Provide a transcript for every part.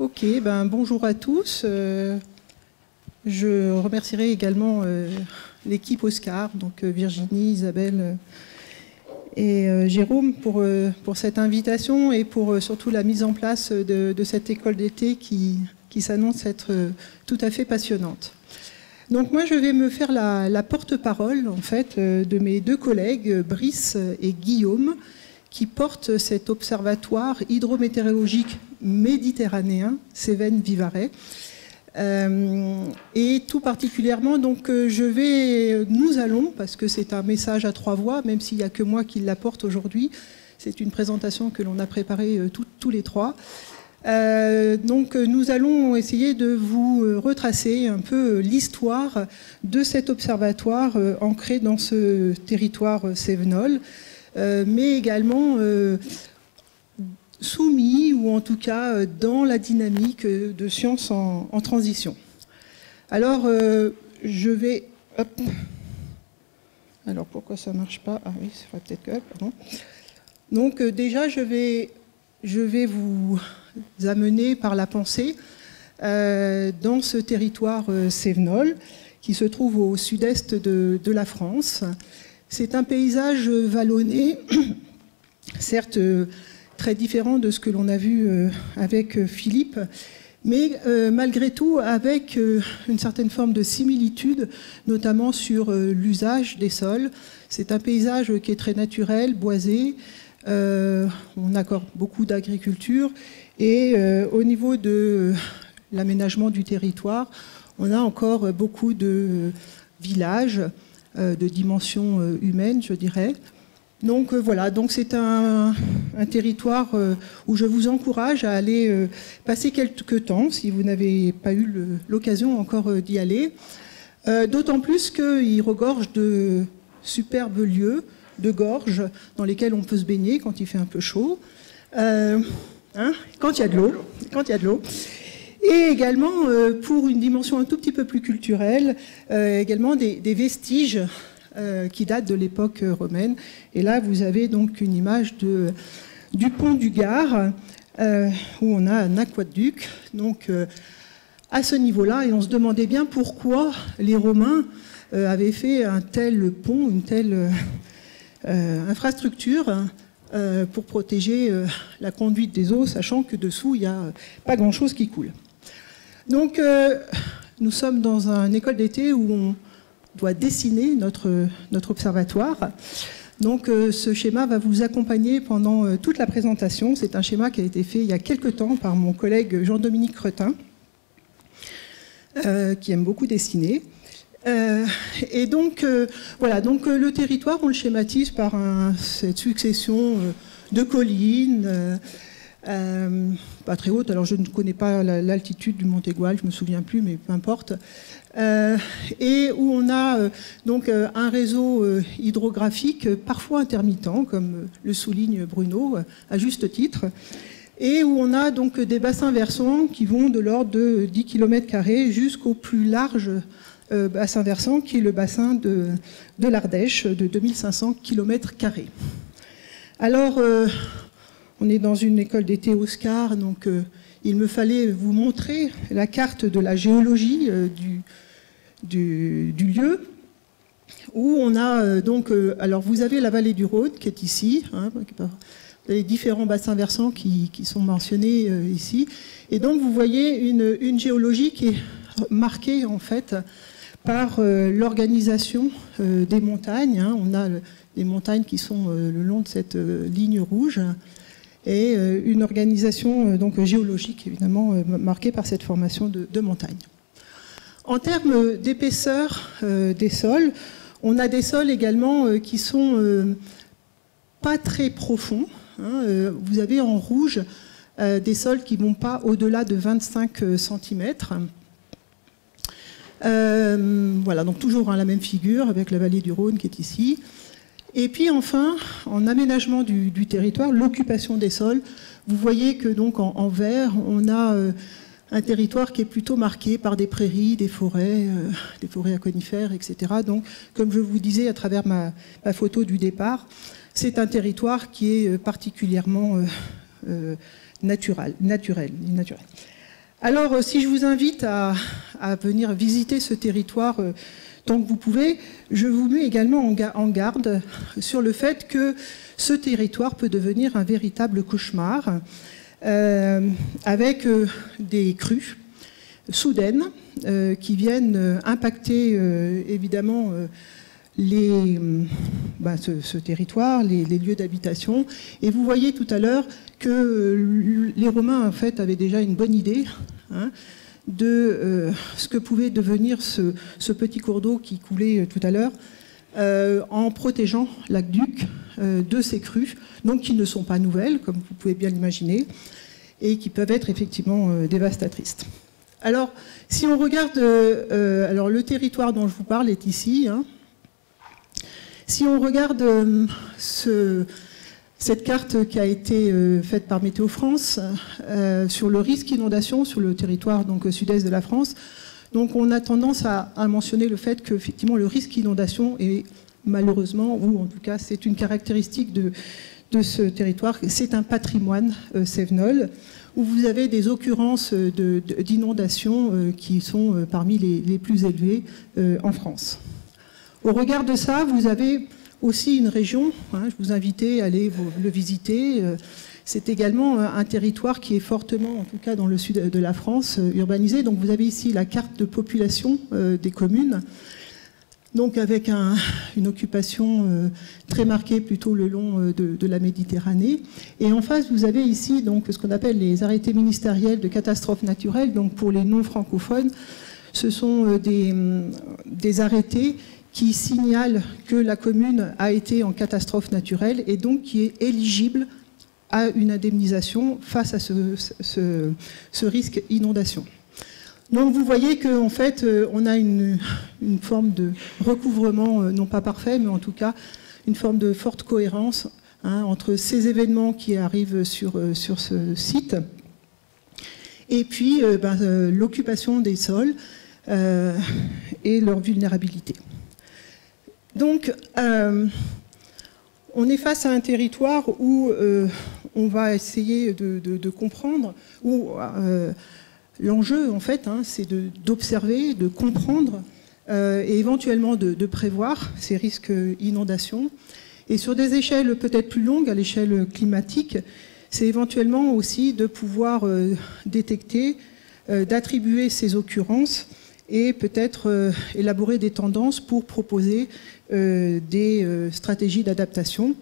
Ok, ben, bonjour à tous. Je remercierai également l'équipe Oscar, donc Virginie, Isabelle et Jérôme pour cette invitation et pour surtout la mise en place de cette école d'été qui s'annonce être tout à fait passionnante. Donc moi je vais me faire la porte-parole en fait de mes deux collègues Brice et Guillaume qui portent cet observatoire hydrométéorologique méditerranéen Cévennes-Vivarais. Et tout particulièrement, donc, nous allons, parce que c'est un message à trois voix, même s'il n'y a que moi qui l'apporte aujourd'hui, c'est une présentation que l'on a préparée tous les trois. Donc nous allons essayer de vous retracer un peu l'histoire de cet observatoire ancré dans ce territoire cévenol, mais également soumis, ou en tout cas dans la dynamique de sciences en transition. Alors, je vais... Hop. Alors, pourquoi ça ne marche pas? Ah oui, ça va peut-être que... Pardon. Donc, déjà, je vais vous amener par la pensée dans ce territoire cévenol qui se trouve au sud-est de la France. C'est un paysage vallonné, certes très différent de ce que l'on a vu avec Philippe, mais malgré tout avec une certaine forme de similitude, notamment sur l'usage des sols. C'est un paysage qui est très naturel, boisé, on accorde beaucoup d'agriculture, et au niveau de l'aménagement du territoire, on a encore beaucoup de villages de dimension humaine, je dirais. Donc voilà, donc c'est un territoire où je vous encourage à aller passer quelques temps, si vous n'avez pas eu l'occasion encore d'y aller. D'autant plus qu'il regorge de superbes lieux, de gorges, dans lesquels on peut se baigner quand il fait un peu chaud, quand il y a de l'eau. Et également, pour une dimension un tout petit peu plus culturelle, également des vestiges qui date de l'époque romaine. Et là, vous avez donc une image du pont du Gard, où on a un aqueduc. Donc, à ce niveau-là, et on se demandait bien pourquoi les Romains avaient fait un tel pont, une telle infrastructure pour protéger la conduite des eaux, sachant que dessous, il n'y a pas grand-chose qui coule. Donc, nous sommes dans une école d'été où on doit dessiner notre observatoire. Donc ce schéma va vous accompagner pendant toute la présentation. C'est un schéma qui a été fait il y a quelques temps par mon collègue Jean-Dominique Cretin, qui aime beaucoup dessiner. Et donc, voilà, donc le territoire, on le schématise par cette succession de collines, pas très hautes. Alors je ne connais pas l'altitude du Mont Aigoual, je ne me souviens plus, mais peu importe. Et où on a donc un réseau hydrographique parfois intermittent, comme le souligne Bruno, à juste titre, et où on a donc des bassins versants qui vont de l'ordre de 10 km² jusqu'au plus large bassin versant, qui est le bassin de l'Ardèche, de 2500 km². Alors, on est dans une école d'été Oscar, donc il me fallait vous montrer la carte de la géologie du lieu, où on a donc, alors vous avez la vallée du Rhône qui est ici, les différents bassins versants qui sont mentionnés ici, et donc vous voyez une géologie qui est marquée en fait par l'organisation des montagnes. On a les montagnes qui sont le long de cette ligne rouge, et une organisation donc géologique évidemment marquée par cette formation de montagnes. En termes d'épaisseur des sols, on a des sols également qui sont pas très profonds. Vous avez en rouge des sols qui ne vont pas au-delà de 25 cm. Voilà, donc toujours la même figure avec la vallée du Rhône qui est ici. Et puis enfin, en aménagement du territoire, l'occupation des sols, vous voyez que donc en vert, on a un territoire qui est plutôt marqué par des prairies, des forêts à conifères, etc. Donc, comme je vous disais à travers ma photo du départ, c'est un territoire qui est particulièrement naturel. Alors, si je vous invite à venir visiter ce territoire tant que vous pouvez, je vous mets également en garde sur le fait que ce territoire peut devenir un véritable cauchemar avec des crues soudaines qui viennent impacter évidemment ce territoire, les lieux d'habitation. Et vous voyez tout à l'heure que les Romains en fait avaient déjà une bonne idée de ce que pouvait devenir ce petit cours d'eau qui coulait tout à l'heure en protégeant l'aqueduc de ces crues, donc qui ne sont pas nouvelles, comme vous pouvez bien l'imaginer, et qui peuvent être effectivement dévastatrices. Alors, si on regarde, alors le territoire dont je vous parle est ici. Si on regarde cette carte qui a été faite par Météo France sur le risque inondation sur le territoire sud-est de la France, donc on a tendance à mentionner le fait qu'effectivement le risque inondation est malheureusement, ou en tout cas c'est une caractéristique de ce territoire, c'est un patrimoine cévenol, où vous avez des occurrences d'inondations qui sont parmi les plus élevées en France. Au regard de ça, vous avez aussi une région, je vous invite à aller le visiter, c'est également un territoire qui est fortement, en tout cas dans le sud de la France, urbanisé. Donc vous avez ici la carte de population des communes, donc avec une occupation très marquée plutôt le long de la Méditerranée. Et en face, vous avez ici donc, ce qu'on appelle les arrêtés ministériels de catastrophes naturelles. Donc pour les non-francophones, ce sont des arrêtés qui signale que la commune a été en catastrophe naturelle et donc qui est éligible à une indemnisation face à ce risque inondation. Donc vous voyez qu'en fait, on a une forme de recouvrement, non pas parfait, mais en tout cas une forme de forte cohérence entre ces événements qui arrivent sur ce site et puis l'occupation des sols et leur vulnérabilité. Donc, on est face à un territoire où on va essayer de comprendre, où l'enjeu, en fait, c'est d'observer, de comprendre et éventuellement de prévoir ces risques d'inondation. Et sur des échelles peut-être plus longues, à l'échelle climatique, c'est éventuellement aussi de pouvoir détecter, d'attribuer ces occurrences et peut-être élaborer des tendances pour proposer des stratégies d'adaptation.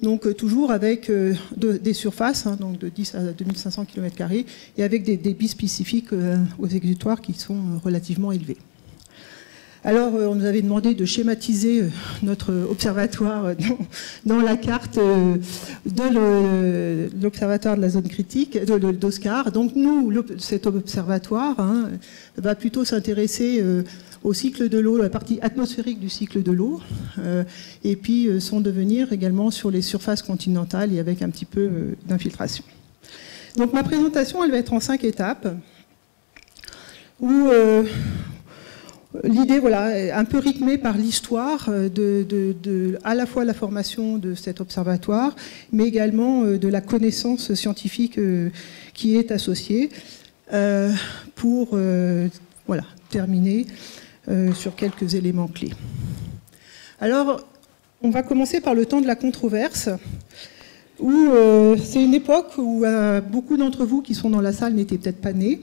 Donc toujours avec des surfaces, donc de 10 à 2500 km² et avec des débits spécifiques aux exutoires qui sont relativement élevés. Alors, on nous avait demandé de schématiser notre observatoire dans la carte de l'observatoire de la zone critique, d'Oscar. Donc nous, cet observatoire va plutôt s'intéresser au cycle de l'eau, la partie atmosphérique du cycle de l'eau, et puis son devenir également sur les surfaces continentales et avec un petit peu d'infiltration. Donc ma présentation, elle va être en 5 étapes, où l'idée, voilà, un peu rythmée par l'histoire à la fois la formation de cet observatoire, mais également de la connaissance scientifique qui est associée, pour voilà, terminer sur quelques éléments clés. Alors, on va commencer par le temps de la controverse, où c'est une époque où beaucoup d'entre vous qui sont dans la salle n'étaient peut-être pas nés,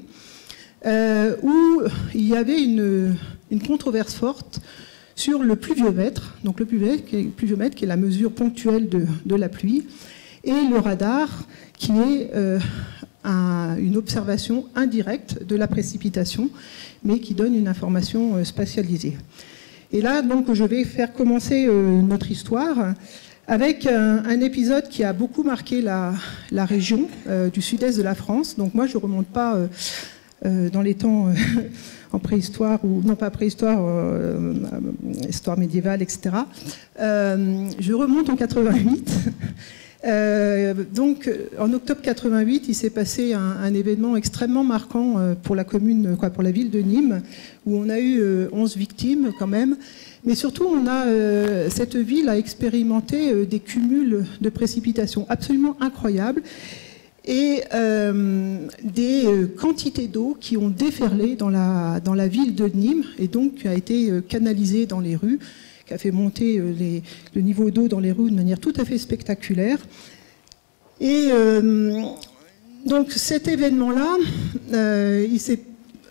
où il y avait une controverse forte sur le pluviomètre, donc le pluviomètre qui est la mesure ponctuelle de la pluie, et le radar qui est une observation indirecte de la précipitation, mais qui donne une information spatialisée. Et là, donc, je vais faire commencer notre histoire avec un épisode qui a beaucoup marqué la région du sud-est de la France. Donc moi, je ne remonte pas dans les temps en préhistoire, ou non pas préhistoire, histoire médiévale, etc. Je remonte en 88. Donc en octobre 88, il s'est passé un événement extrêmement marquant pour la commune, pour la ville de Nîmes, où on a eu 11 victimes quand même. Mais surtout, cette ville a expérimenté des cumuls de précipitations absolument incroyables. et des quantités d'eau qui ont déferlé dans la ville de Nîmes et donc qui a été canalisée dans les rues, qui a fait monter le niveau d'eau dans les rues de manière tout à fait spectaculaire. Et donc cet événement-là,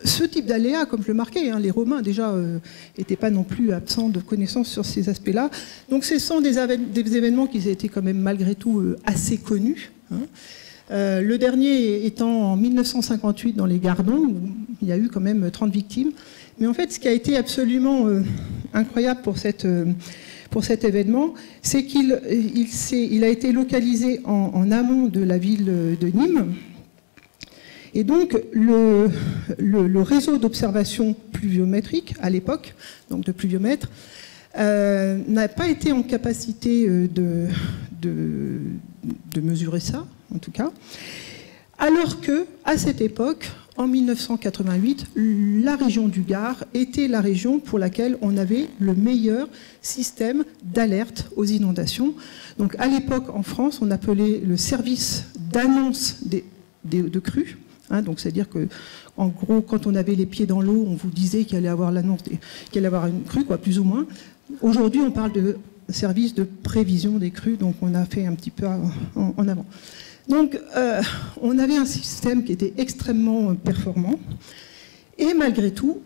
ce type d'aléa, comme je le marquais, hein, les Romains déjà n'étaient pas non plus absents de connaissances sur ces aspects-là. Donc ce sont des événements qui étaient quand même malgré tout assez connus. Hein. Le dernier étant en 1958 dans les Gardons, où il y a eu quand même 30 victimes. Mais en fait, ce qui a été absolument incroyable pour cet événement, c'est qu'il a été localisé en amont de la ville de Nîmes. Et donc, le réseau d'observation pluviométrique, à l'époque, donc de pluviomètres, n'a pas été en capacité de mesurer ça, en tout cas, alors que, à cette époque, en 1988, la région du Gard était la région pour laquelle on avait le meilleur système d'alerte aux inondations. Donc, à l'époque, en France, on appelait le service d'annonce de crues. Hein, donc, c'est-à-dire que, en gros, quand on avait les pieds dans l'eau, on vous disait qu'il allait avoir l'annonce, qu'il allait avoir une crue, quoi, plus ou moins. Aujourd'hui, on parle de service de prévision des crues, donc on a fait un petit peu en avant. Donc, on avait un système qui était extrêmement performant, et malgré tout,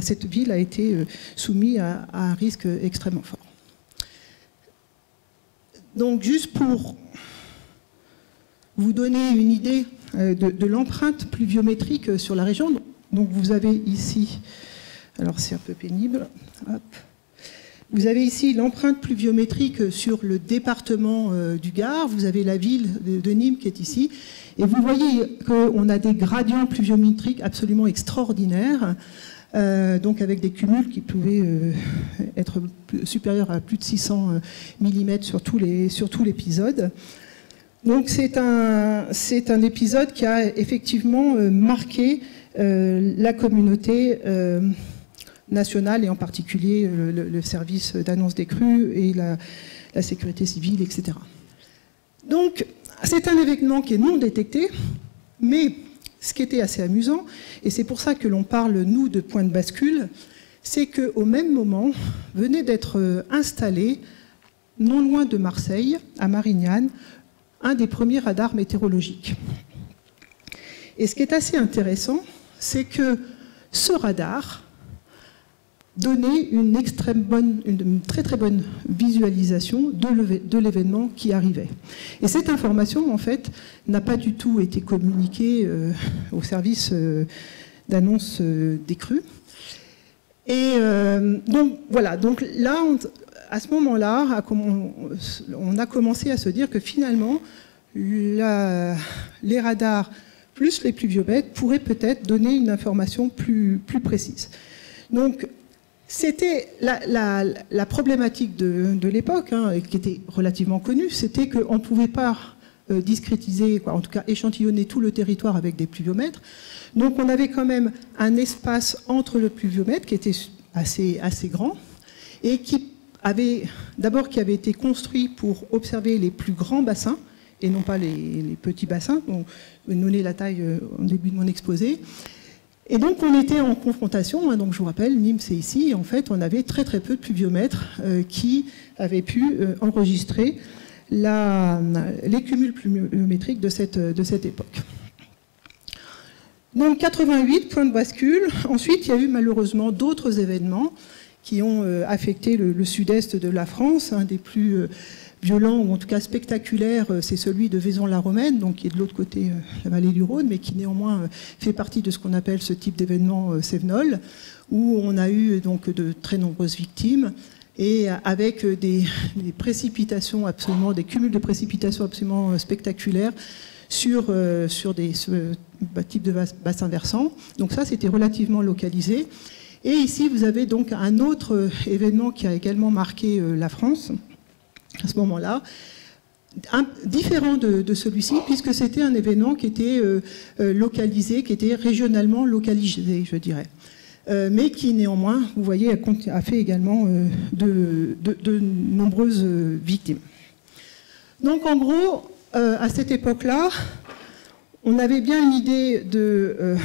cette ville a été soumise à un risque extrêmement fort. Donc, juste pour vous donner une idée de l'empreinte pluviométrique sur la région, donc vous avez ici, alors c'est un peu pénible, hop. Vous avez ici l'empreinte pluviométrique sur le département du Gard. Vous avez la ville de Nîmes qui est ici. Et vous voyez qu'on a des gradients pluviométriques absolument extraordinaires, donc avec des cumuls qui pouvaient être supérieurs à plus de 600 mm sur tout l'épisode. Donc c'est un épisode qui a effectivement marqué la communauté nationale et en particulier le service d'annonce des crues et la sécurité civile, etc. Donc c'est un événement qui est non détecté, mais ce qui était assez amusant, et c'est pour ça que l'on parle, nous, de point de bascule, c'est qu'au même moment venait d'être installé, non loin de Marseille, à Marignane, un des premiers radars météorologiques. Et ce qui est assez intéressant, c'est que ce radar donnait une très très bonne visualisation de l'événement qui arrivait. Et cette information, en fait, n'a pas du tout été communiquée au service d'annonce des crues. Et donc voilà, donc là, à ce moment-là, on a commencé à se dire que finalement, les radars plus les pluviomètres pourraient peut-être donner une information plus précise. Donc, c'était la problématique de l'époque, hein, qui était relativement connue, c'était qu'on ne pouvait pas discrétiser, en tout cas échantillonner tout le territoire avec des pluviomètres. Donc on avait quand même un espace entre le pluviomètre qui était assez grand et qui avait été construit pour observer les plus grands bassins et non pas les petits bassins, dont je vais donner la taille au début de mon exposé. Et donc on était en confrontation, hein, donc je vous rappelle, Nîmes c'est ici, et en fait on avait très très peu de pluviomètres qui avaient pu enregistrer les cumuls pluviométriques de cette époque. Donc 88, point de bascule. Ensuite il y a eu malheureusement d'autres événements qui ont affecté le sud-est de la France. Un des plus violent, ou en tout cas spectaculaire, c'est celui de Vaison-la-Romaine, donc qui est de l'autre côté de la vallée du Rhône, mais qui néanmoins fait partie de ce qu'on appelle ce type d'événement cévenol, où on a eu donc de très nombreuses victimes, et avec des précipitations absolument, des cumuls de précipitations absolument spectaculaires sur ce type de bassin versant. Donc ça, c'était relativement localisé. Et ici, vous avez donc un autre événement qui a également marqué la France, à ce moment-là, différent de celui-ci, puisque c'était un événement qui était localisé, qui était régionalement localisé, je dirais. Mais qui néanmoins, vous voyez, a fait également de nombreuses victimes. Donc en gros, à cette époque-là, on avait bien l'idée de...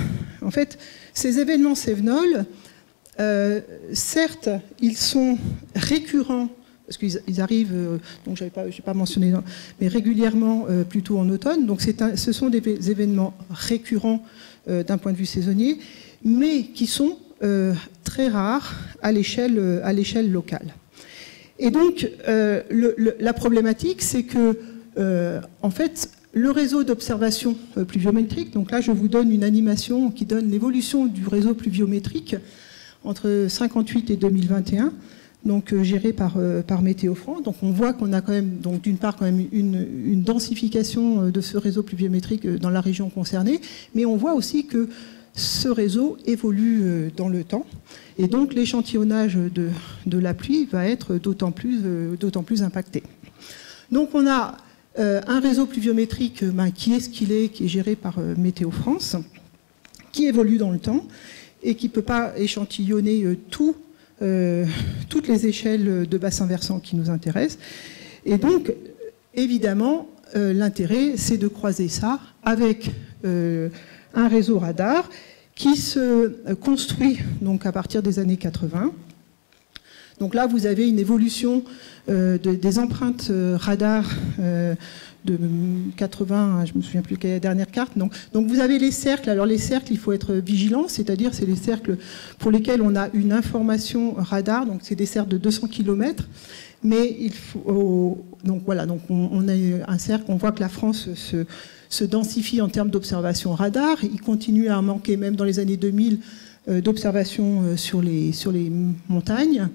en fait, ces événements cévenols, certes, ils sont récurrents, parce qu'ils arrivent, donc je n'ai pas mentionné, mais régulièrement plutôt en automne. Donc ce sont des événements récurrents d'un point de vue saisonnier, mais qui sont très rares à l'échelle locale. Et donc, la problématique, c'est que, en fait, le réseau d'observation pluviométrique, donc là, je vous donne une animation qui donne l'évolution du réseau pluviométrique entre 1958 et 2021, donc géré par Météo France. Donc on voit qu'on a quand même, donc d'une part, quand même une densification de ce réseau pluviométrique dans la région concernée, mais on voit aussi que ce réseau évolue dans le temps. Et donc l'échantillonnage de la pluie va être d'autant plus impacté. Donc on a un réseau pluviométrique qui est ce qu'il est, qui est géré par Météo France, qui évolue dans le temps et qui ne peut pas échantillonner toutes les échelles de bassin versant qui nous intéressent. Et donc, évidemment, l'intérêt, c'est de croiser ça avec un réseau radar qui se construit donc, à partir des années 80. Donc là, vous avez une évolution des empreintes radar de 80, je ne me souviens plus quelle est la dernière carte. Donc vous avez les cercles. Alors les cercles, il faut être vigilant, c'est-à-dire c'est les cercles pour lesquels on a une information radar, donc c'est des cercles de 200 km. Mais il faut, donc voilà, donc on a un cercle, on voit que la France se densifie en termes d'observation radar. Il continue à manquer, même dans les années 2000, d'observation sur les montagnes.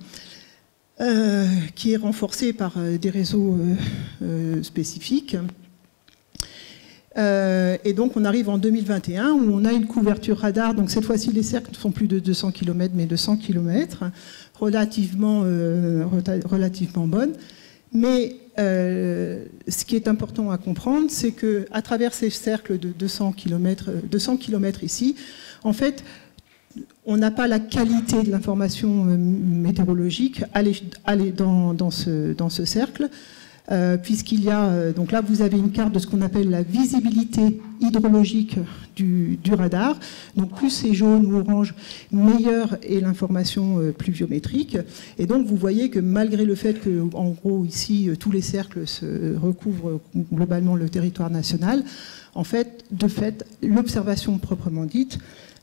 Qui est renforcé par des réseaux spécifiques. Et donc on arrive en 2021 où on a une couverture radar, donc cette fois-ci les cercles ne sont plus de 200 km mais de 100 km, relativement bonne. Mais ce qui est important à comprendre, c'est qu'à travers ces cercles de 200 km ici, en fait, on n'a pas la qualité de l'information météorologique dans ce cercle, puisqu'il y a, donc là vous avez une carte de ce qu'on appelle la visibilité hydrologique du radar. Donc plus c'est jaune ou orange, meilleure est l'information pluviométrique. Et donc vous voyez que malgré le fait que, en gros, ici, tous les cercles recouvrent globalement le territoire national, en fait, de fait, l'observation proprement dite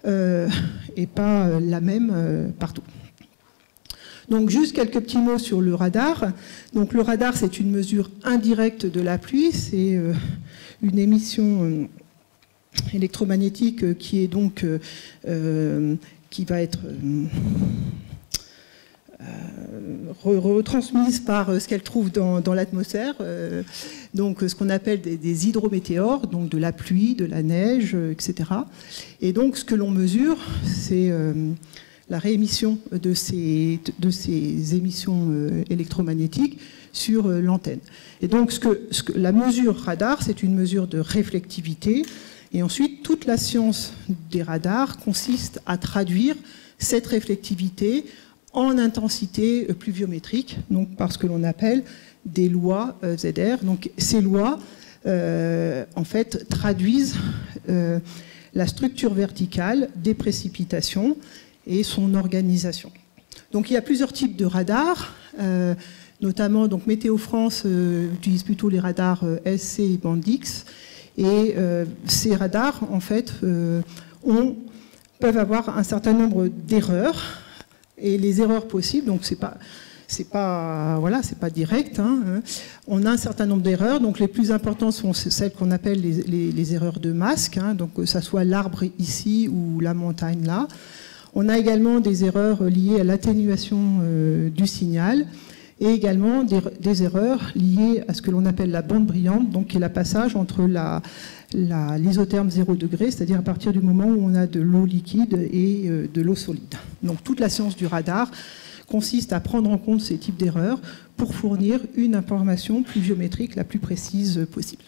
et pas la même partout. Donc juste quelques petits mots sur le radar. Donc le radar, c'est une mesure indirecte de la pluie, c'est une émission électromagnétique qui est donc qui va être retransmise par ce qu'elle trouve dans l'atmosphère, donc ce qu'on appelle des hydrométéores, donc de la pluie, de la neige, etc. Et donc ce que l'on mesure, c'est la réémission de ces émissions électromagnétiques sur l'antenne. Et donc la mesure radar, c'est une mesure de réflectivité. Et ensuite, toute la science des radars consiste à traduire cette réflectivité en intensité pluviométrique, donc par ce que l'on appelle des lois ZR. Donc ces lois, en fait, traduisent la structure verticale des précipitations et son organisation. Donc il y a plusieurs types de radars, notamment donc Météo France utilise plutôt les radars SC et bande X, et ces radars, en fait, peuvent avoir un certain nombre d'erreurs. Et les erreurs possibles, donc c'est pas direct, hein. On a un certain nombre d'erreurs, donc les plus importantes sont celles qu'on appelle les erreurs de masque, hein, donc que ça soit l'arbre ici ou la montagne là. On a également des erreurs liées à l'atténuation du signal et également des erreurs liées à ce que l'on appelle la bande brillante, donc qui est le passage entre l'isotherme 0 degré, c'est-à-dire à partir du moment où on a de l'eau liquide et de l'eau solide. Donc toute la science du radar consiste à prendre en compte ces types d'erreurs pour fournir une information pluviométrique la plus précise possible.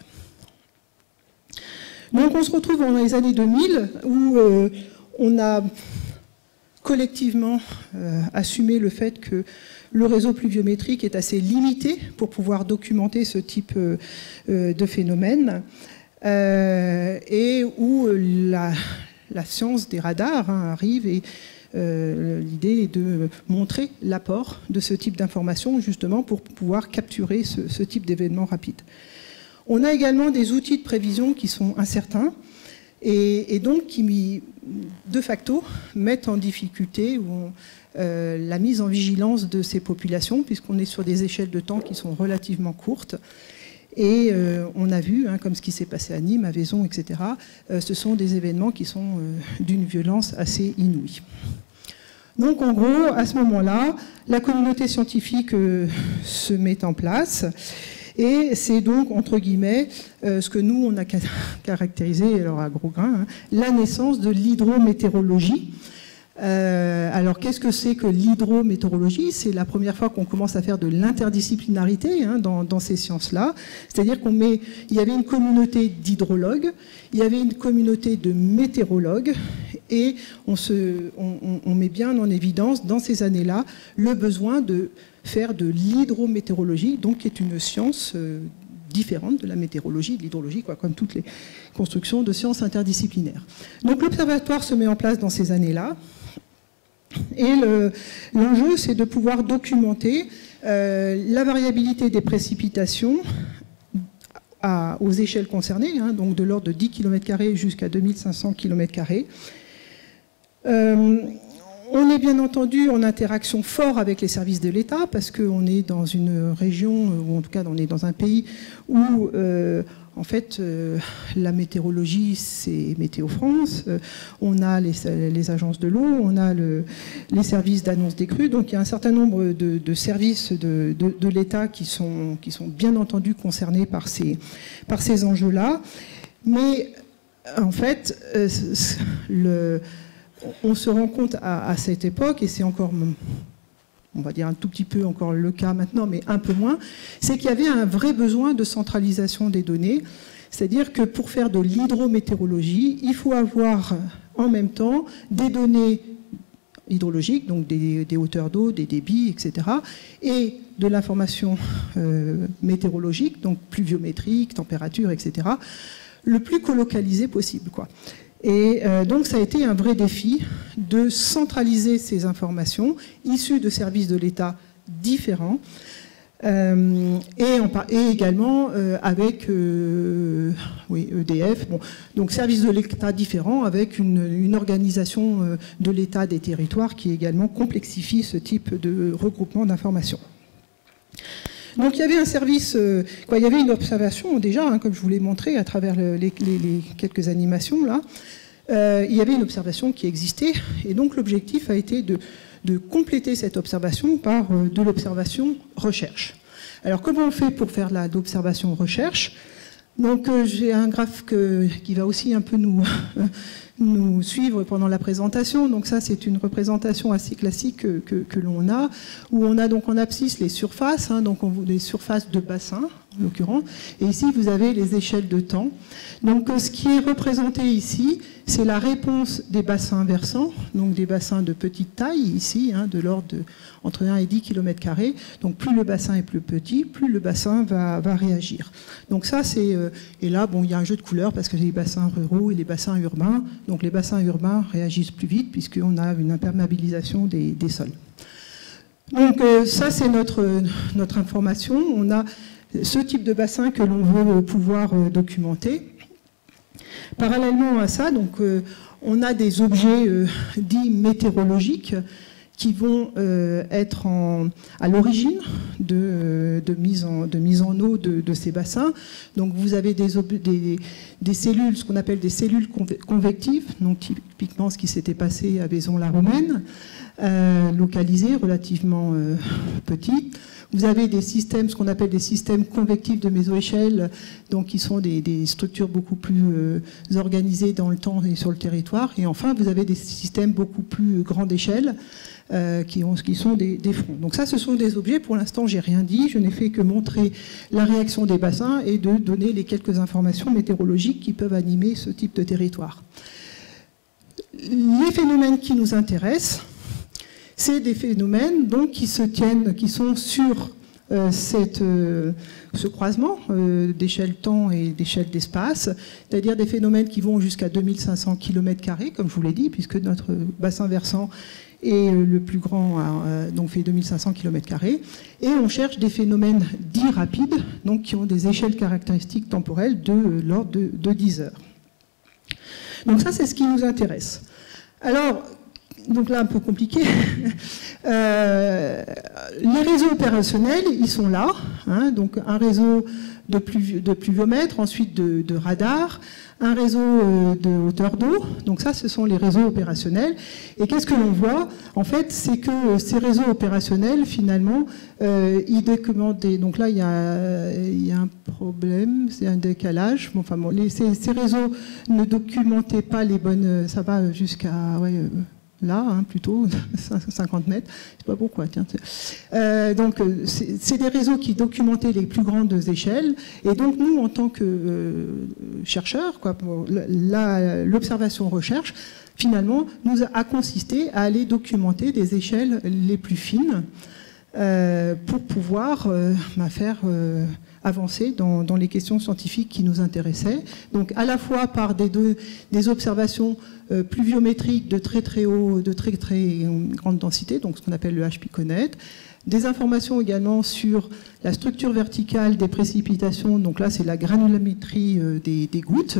Donc on se retrouve dans les années 2000 où on a collectivement assumé le fait que le réseau pluviométrique est assez limité pour pouvoir documenter ce type de phénomène, et où la science des radars arrive, et l'idée est de montrer l'apport de ce type d'information justement pour pouvoir capturer ce type d'événements rapides. On a également des outils de prévision qui sont incertains et donc qui, de facto, mettent en difficulté la mise en vigilance de ces populations, puisqu'on est sur des échelles de temps qui sont relativement courtes. Et on a vu, comme ce qui s'est passé à Nîmes, à Vaison, etc., ce sont des événements qui sont d'une violence assez inouïe. Donc en gros, à ce moment-là, la communauté scientifique se met en place. Et c'est donc, entre guillemets, ce que nous, on a caractérisé, alors à gros grains, la naissance de l'hydrométéorologie. Alors, qu'est-ce que c'est que l'hydrométéorologie? C'est la première fois qu'on commence à faire de l'interdisciplinarité dans ces sciences-là. C'est-à-dire il y avait une communauté d'hydrologues, il y avait une communauté de météorologues, et on met bien en évidence, dans ces années-là, le besoin de faire de l'hydrométéorologie, donc qui est une science différente de la météorologie, de l'hydrologie, comme toutes les constructions de sciences interdisciplinaires. Donc l'observatoire se met en place dans ces années-là, et l'enjeu, c'est de pouvoir documenter la variabilité des précipitations aux échelles concernées, donc de l'ordre de 10 km² jusqu'à 2500 km². On est bien entendu en interaction fort avec les services de l'État, parce qu'on est dans une région, ou en tout cas on est dans un pays où en fait la météorologie c'est Météo France, on a les agences de l'eau, on a les services d'annonce des crues, donc il y a un certain nombre de services de l'État qui sont bien entendu concernés par ces enjeux-là. Mais en fait, on se rend compte à cette époque, et c'est encore, on va dire un tout petit peu encore le cas maintenant, mais un peu moins, c'est qu'il y avait un vrai besoin de centralisation des données. C'est-à-dire que pour faire de l'hydrométéorologie, il faut avoir en même temps des données hydrologiques, donc des hauteurs d'eau, des débits, etc., et de l'information météorologique, donc pluviométrique, température, etc., le plus colocalisé possible, quoi. Et donc ça a été un vrai défi de centraliser ces informations issues de services de l'État différents, et également avec EDF, donc services de l'État différents, avec une organisation de l'État des territoires qui également complexifie ce type de regroupement d'informations. Donc il y avait un service, il y avait une observation déjà, comme je vous l'ai montré à travers les quelques animations là. Il y avait une observation qui existait, et donc l'objectif a été de compléter cette observation par de l'observation recherche. Alors comment on fait pour faire l'observation recherche? Donc j'ai un graphe qui va aussi un peu nous suivre pendant la présentation. Donc ça, c'est une représentation assez classique que l'on a, où on a donc en abscisse les surfaces, donc les surfaces de bassin, en l'occurrence, et ici vous avez les échelles de temps. Donc ce qui est représenté ici, c'est la réponse des bassins versants, donc des bassins de petite taille ici, de l'ordre entre 1 et 10 km². Donc plus le bassin est plus petit, plus le bassin va réagir. Donc ça, c'est... et là, il y a un jeu de couleurs parce que j'ai les bassins ruraux et les bassins urbains. Donc les bassins urbains réagissent plus vite puisqu'on a une imperméabilisation des sols. Donc ça, c'est notre information. On a ce type de bassin que l'on veut pouvoir documenter. Parallèlement à ça, donc, on a des objets dits météorologiques qui vont être à l'origine de mise en eau de ces bassins. Donc vous avez des cellules, ce qu'on appelle des cellules convectives, donc typiquement ce qui s'était passé à Vaison-la-Romaine, localisées, relativement petites. Vous avez des systèmes, ce qu'on appelle des systèmes convectifs de mésoéchelle, donc qui sont des structures beaucoup plus organisées dans le temps et sur le territoire. Et enfin, vous avez des systèmes beaucoup plus grande échelle, qui sont des fronts. Donc ça, ce sont des objets, pour l'instant, j'ai rien dit, je n'ai fait que montrer la réaction des bassins et de donner les quelques informations météorologiques qui peuvent animer ce type de territoire. Les phénomènes qui nous intéressent, C'est des phénomènes donc, qui sont sur ce croisement d'échelle temps et d'échelle d'espace, c'est-à-dire des phénomènes qui vont jusqu'à 2500 km², comme je vous l'ai dit, puisque notre bassin versant est le plus grand, donc fait 2500 km². Et on cherche des phénomènes dits rapides, donc qui ont des échelles caractéristiques temporelles de l'ordre de 10 heures. Donc ça, c'est ce qui nous intéresse. Alors, donc là, un peu compliqué. Les réseaux opérationnels, ils sont là. Hein, donc un réseau de pluviomètres, ensuite de radars, un réseau de hauteur d'eau. Donc ça, ce sont les réseaux opérationnels. Et qu'est-ce que l'on voit? En fait, c'est que ces réseaux opérationnels, finalement, ils documentent... Donc là, il y a un problème, c'est un décalage. Bon, enfin, bon, ces réseaux ne documentaient pas les bonnes... Ça va jusqu'à... Ouais, là, hein, plutôt, 50 mètres, je ne sais pas pourquoi. Tiens. Donc, c'est des réseaux qui documentaient les plus grandes échelles. Et donc, nous, en tant que chercheurs, l'observation recherche, finalement, nous a consisté à aller documenter des échelles les plus fines pour pouvoir faire avancer dans les questions scientifiques qui nous intéressaient. Donc, à la fois par des observations pluviométriques de très grande densité, donc ce qu'on appelle le HPCONET, des informations également sur la structure verticale des précipitations, donc là c'est la granulométrie des gouttes,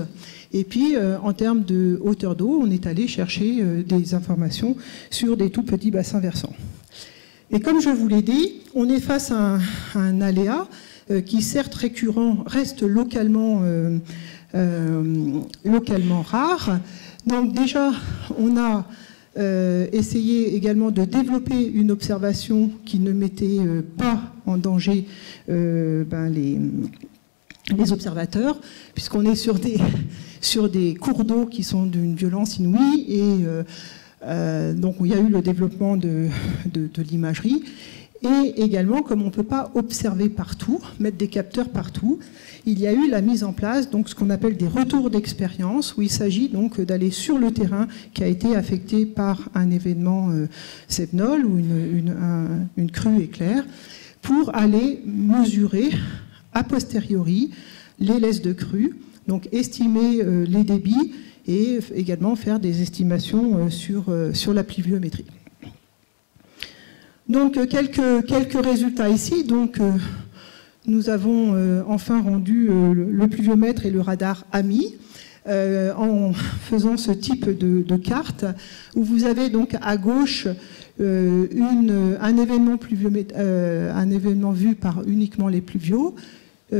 et puis en termes de hauteur d'eau, on est allé chercher des informations sur des tout petits bassins versants. Et comme je vous l'ai dit, on est face à un aléa qui certes récurrent, reste localement rare. Donc déjà, on a essayé également de développer une observation qui ne mettait pas en danger les observateurs, puisqu'on est sur des cours d'eau qui sont d'une violence inouïe, et donc il y a eu le développement de l'imagerie. Et également, comme on ne peut pas observer partout, mettre des capteurs partout, il y a eu la mise en place donc ce qu'on appelle des retours d'expérience, où il s'agit donc d'aller sur le terrain qui a été affecté par un événement cévenol ou une crue éclair, pour aller mesurer a posteriori les laisses de crue, donc estimer les débits et également faire des estimations sur la pluviométrie. Donc quelques résultats ici. Donc nous avons enfin rendu le pluviomètre et le radar amis en faisant ce type de carte, où vous avez donc à gauche un événement vu par uniquement les pluviaux, au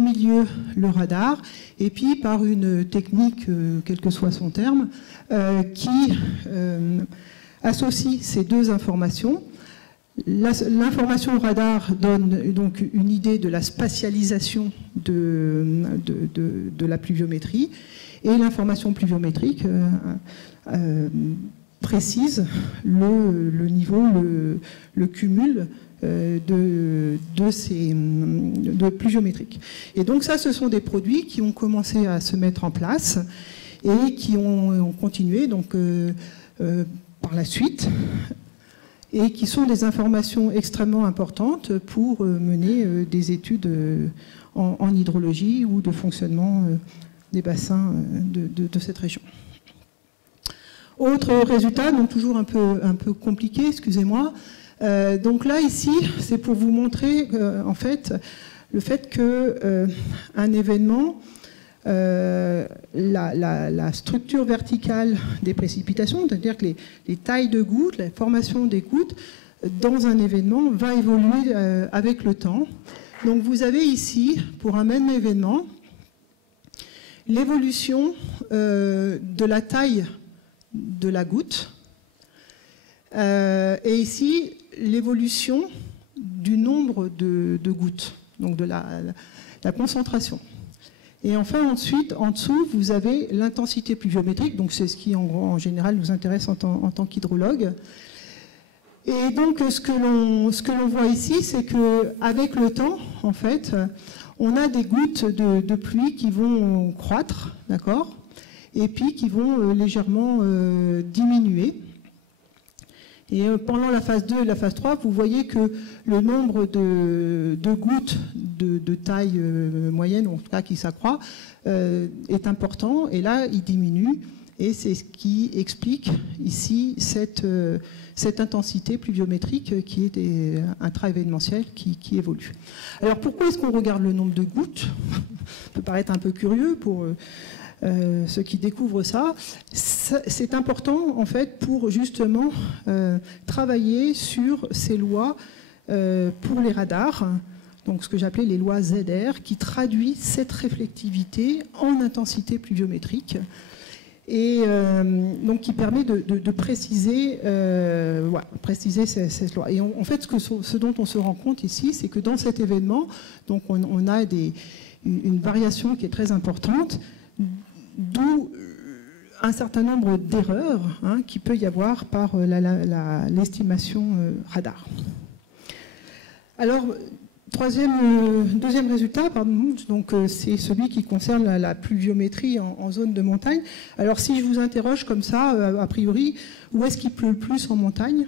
milieu le radar, et puis par une technique, quel que soit son terme, qui associe ces deux informations. L'information radar donne donc une idée de la spatialisation de la pluviométrie, et l'information pluviométrique précise le niveau, le cumul de pluviométrique. Et donc ça, ce sont des produits qui ont commencé à se mettre en place et qui ont continué donc, par la suite, et qui sont des informations extrêmement importantes pour mener des études en hydrologie ou de fonctionnement des bassins de cette région. Autre résultat, donc toujours un peu compliqué, excusez-moi. Donc là, ici, c'est pour vous montrer en fait, le fait qu'un événement, la structure verticale des précipitations, c'est-à-dire que les tailles de gouttes, la formation des gouttes dans un événement va évoluer avec le temps. Donc vous avez ici, pour un même événement, l'évolution de la taille de la goutte, et ici l'évolution du nombre de gouttes, donc de la concentration. Et enfin, ensuite, en dessous, vous avez l'intensité pluviométrique, donc c'est ce qui, en général, nous intéresse en tant qu'hydrologue. Et donc, ce que l'on voit ici, c'est qu'avec le temps, en fait, on a des gouttes de pluie qui vont croître, d'accord, et puis qui vont légèrement diminuer. Et pendant la phase 2 et la phase 3, vous voyez que le nombre de gouttes de taille moyenne, en tout cas qui s'accroît, est important. Et là, il diminue. Et c'est ce qui explique ici cette intensité pluviométrique qui est intra-événementielle qui évolue. Alors pourquoi est-ce qu'on regarde le nombre de gouttes? Ça peut paraître un peu curieux pour ceux qui découvrent ça. C'est important en fait pour justement travailler sur ces lois pour les radars, donc ce que j'appelais les lois ZR, qui traduisent cette réflectivité en intensité pluviométrique. Et donc qui permet de préciser, préciser cette loi. Et en fait, ce dont on se rend compte ici, c'est que dans cet événement, donc on a une variation qui est très importante, d'où un certain nombre d'erreurs qu'il peut y avoir par l'estimation radar. Alors, deuxième résultat, donc c'est celui qui concerne la pluviométrie en zone de montagne. Alors si je vous interroge comme ça, a priori, où est-ce qu'il pleut le plus en montagne?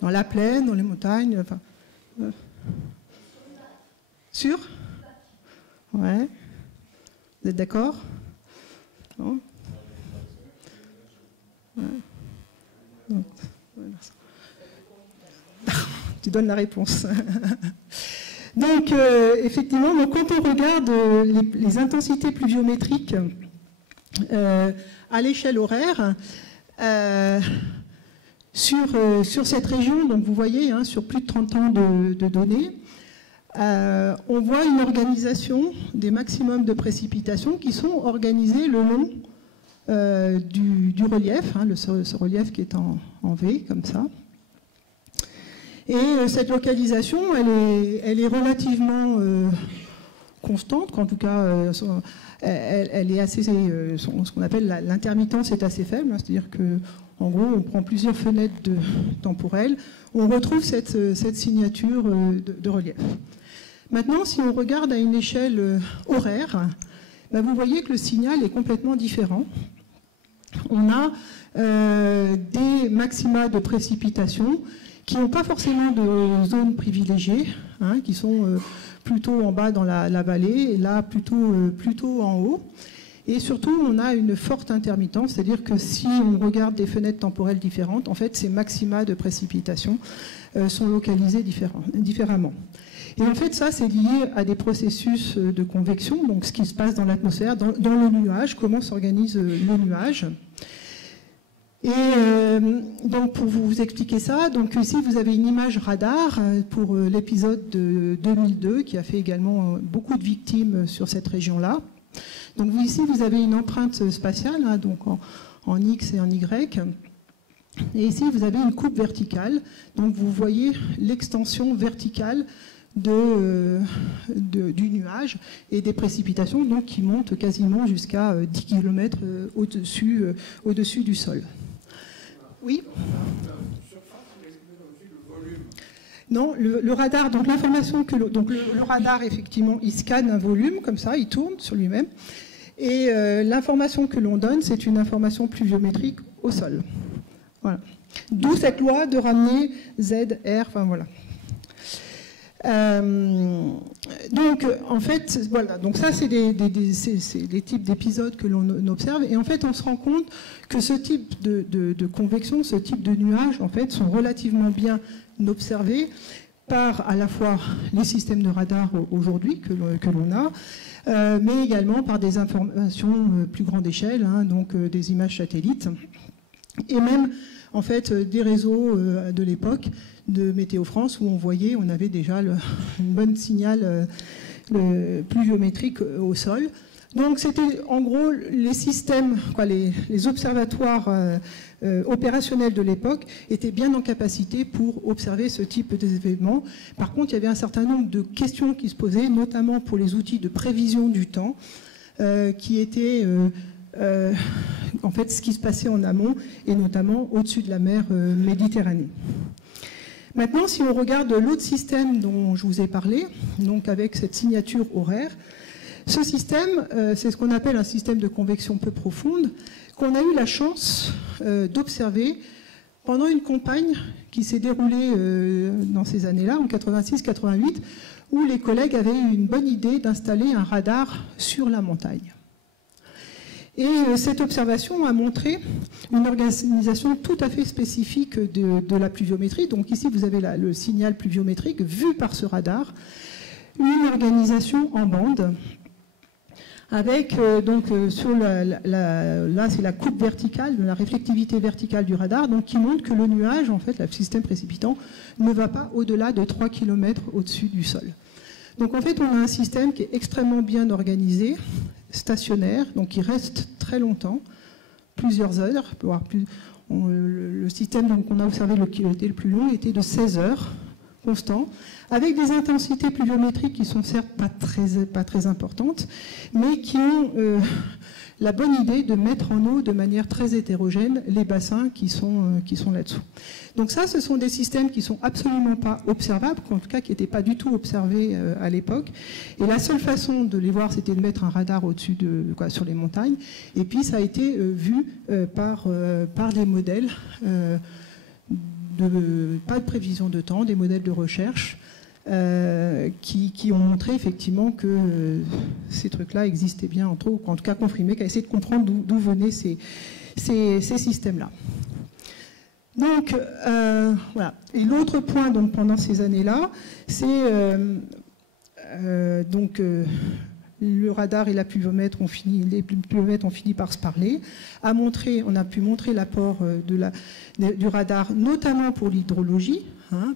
Dans la plaine, dans les montagnes, enfin... Sûr? Ouais. Vous êtes d'accord? Non? Ouais. Non. Tu donnes la réponse. Donc, effectivement, quand on regarde les intensités pluviométriques à l'échelle horaire, sur cette région, donc vous voyez, sur plus de 30 ans de données, on voit une organisation des maximums de précipitations qui sont organisés le long du relief, ce relief qui est en V, comme ça. Et cette localisation, elle est relativement constante, en tout cas, elle est assez, ce qu'on appelle l'intermittence est assez faible, c'est-à-dire qu'en gros, on prend plusieurs fenêtres temporelles, on retrouve cette signature de relief. Maintenant, si on regarde à une échelle horaire, vous voyez que le signal est complètement différent. On a des maxima de précipitation qui n'ont pas forcément de zones privilégiées, qui sont plutôt en bas dans la vallée, et là plutôt en haut. Et surtout, on a une forte intermittence, c'est-à-dire que si on regarde des fenêtres temporelles différentes, en fait, ces maxima de précipitation sont localisés différemment. Et en fait, ça, c'est lié à des processus de convection, donc ce qui se passe dans l'atmosphère, dans le nuage, comment s'organise le nuage. Et donc pour vous expliquer ça, donc ici vous avez une image radar pour l'épisode de 2002 qui a fait également beaucoup de victimes sur cette région-là. Donc ici vous avez une empreinte spatiale, donc en X et en Y. Et ici vous avez une coupe verticale, donc vous voyez l'extension verticale du nuage et des précipitations donc, qui montent quasiment jusqu'à 10 km au-dessus du sol. Oui. Non, le radar, donc l'information que le radar, effectivement, il scanne un volume comme ça, il tourne sur lui-même. Et l'information que l'on donne, c'est une information pluviométrique au sol. Voilà. D'où cette loi de ramener ZR, enfin voilà. Donc, en fait, voilà. Donc ça, c'est des types d'épisodes que l'on observe. Et en fait, on se rend compte que ce type de convection, ce type de nuages, en fait, sont relativement bien observés par à la fois les systèmes de radar aujourd'hui que l'on a, mais également par des informations plus grande échelle, donc des images satellites, et même en fait des réseaux de l'époque de Météo France où on avait déjà une bonne signal pluviométrique au sol. Donc c'était en gros les systèmes, les observatoires opérationnels de l'époque étaient bien en capacité pour observer ce type d'événements. Par contre, il y avait un certain nombre de questions qui se posaient, notamment pour les outils de prévision du temps, qui étaient en fait ce qui se passait en amont et notamment au-dessus de la mer Méditerranée. Maintenant, si on regarde l'autre système dont je vous ai parlé, donc avec cette signature horaire, Ce système, c'est ce qu'on appelle un système de convection peu profonde, qu'on a eu la chance d'observer pendant une campagne qui s'est déroulée dans ces années-là, en 86-88, où les collègues avaient eu une bonne idée d'installer un radar sur la montagne. Et cette observation a montré une organisation tout à fait spécifique de la pluviométrie. Donc ici, vous avez le signal pluviométrique vu par ce radar, une organisation en bande, avec sur là c'est la coupe verticale, la réflectivité verticale du radar, donc qui montre que le nuage, en fait, le système précipitant, ne va pas au-delà de 3 km au-dessus du sol. Donc en fait, on a un système qui est extrêmement bien organisé, stationnaire, donc qui reste très longtemps, plusieurs heures, voire plus. Le système qu'on a observé qui était le plus long était de 16 heures, constant, avec des intensités pluviométriques qui sont certes pas très importantes, mais qui ont la bonne idée de mettre en eau de manière très hétérogène les bassins qui sont là-dessous. Donc ça, ce sont des systèmes qui sont absolument pas observables, en tout cas qui n'étaient pas du tout observés à l'époque. Et la seule façon de les voir, c'était de mettre un radar au-dessus sur les montagnes. Et puis ça a été vu par des modèles pas de prévision de temps, des modèles de recherche qui ont montré effectivement que ces trucs-là existaient bien, en tout cas confirmé, qui a essayé de comprendre d'où venaient ces systèmes-là. Donc, voilà. Et l'autre point, donc, pendant ces années-là, c'est le radar et la pluviomètre les pluviomètres ont fini par se parler. On a pu montrer l'apport du radar, notamment pour l'hydrologie,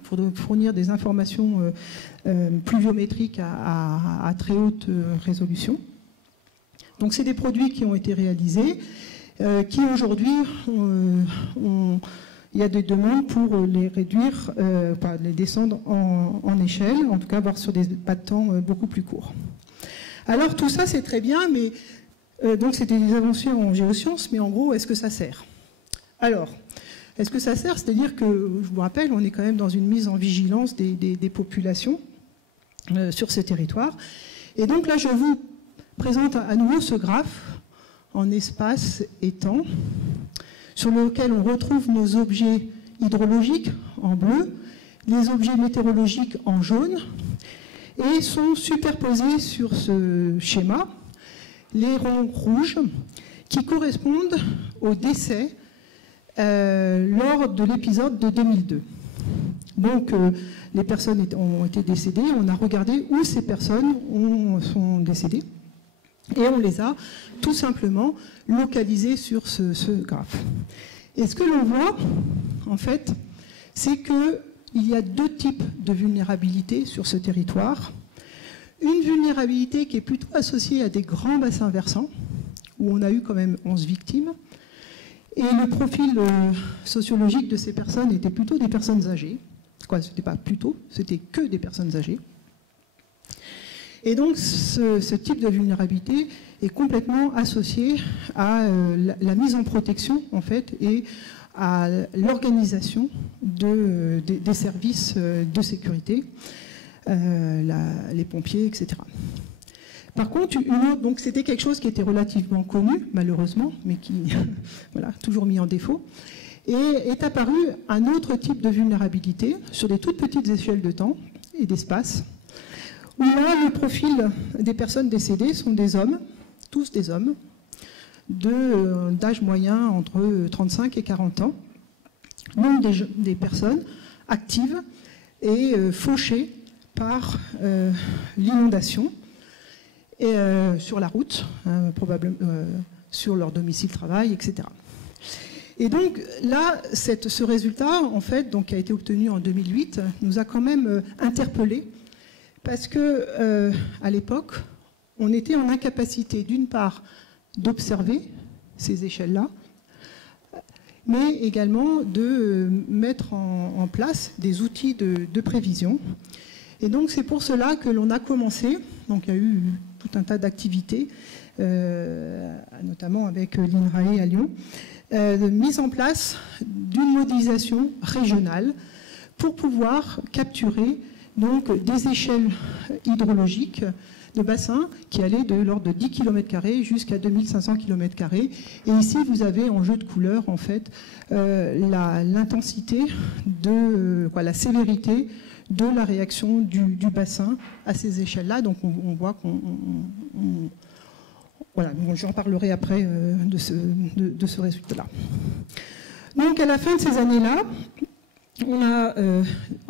pour fournir des informations pluviométriques à très haute résolution. Donc c'est des produits qui ont été réalisés, qui aujourd'hui, il y a des demandes pour les réduire, les descendre en échelle, en tout cas voire sur des pas de temps beaucoup plus courts. Alors tout ça c'est très bien, mais donc c'était des avancées en géosciences, mais en gros est-ce que ça sert? Alors, est-ce que ça sert? C'est-à-dire que, je vous rappelle, on est quand même dans une mise en vigilance des populations sur ces territoires. Et donc là je vous présente à nouveau ce graphe en espace et temps, sur lequel on retrouve nos objets hydrologiques en bleu, les objets météorologiques en jaune, et sont superposés sur ce schéma les ronds rouges qui correspondent aux décès lors de l'épisode de 2002. Donc les personnes ont été décédées, on a regardé où ces personnes sont décédées et on les a tout simplement localisées sur ce graphe. Et ce que l'on voit, en fait, c'est qu'il y a deux types de vulnérabilité sur ce territoire. Une vulnérabilité qui est plutôt associée à des grands bassins versants, où on a eu quand même 11 victimes, et le profil sociologique de ces personnes était plutôt des personnes âgées. C'était pas plutôt, c'était que des personnes âgées. Et donc ce type de vulnérabilité est complètement associé à la mise en protection, en fait, et à l'organisation des services de sécurité, les pompiers, etc. Par contre, donc c'était quelque chose qui était relativement connu, malheureusement, mais qui, voilà, toujours mis en défaut, et est apparu un autre type de vulnérabilité sur des toutes petites échelles de temps et d'espace, où là, le profil des personnes décédées sont des hommes, tous des hommes, d'âge moyen entre 35 et 40 ans, donc des personnes actives et fauchées par l'inondation, et sur la route, probablement sur leur domicile travail, etc. Et donc là, ce résultat, en fait, donc, qui a été obtenu en 2008, nous a quand même interpellés, parce que à l'époque, on était en incapacité, d'une part, d'observer ces échelles-là, mais également de mettre en place des outils de prévision. Et donc c'est pour cela que l'on a commencé, donc il y a eu tout un tas d'activités, notamment avec l'INRAE à Lyon, mise en place d'une modélisation régionale pour pouvoir capturer donc des échelles hydrologiques de bassins qui allaient de l'ordre de 10 km² jusqu'à 2500 km². Et ici, vous avez en jeu de couleurs, en fait, l'intensité, la sévérité de la réaction du bassin à ces échelles-là. Donc on voit qu'on... Voilà, j'en parlerai après de ce résultat-là. Donc à la fin de ces années-là, on a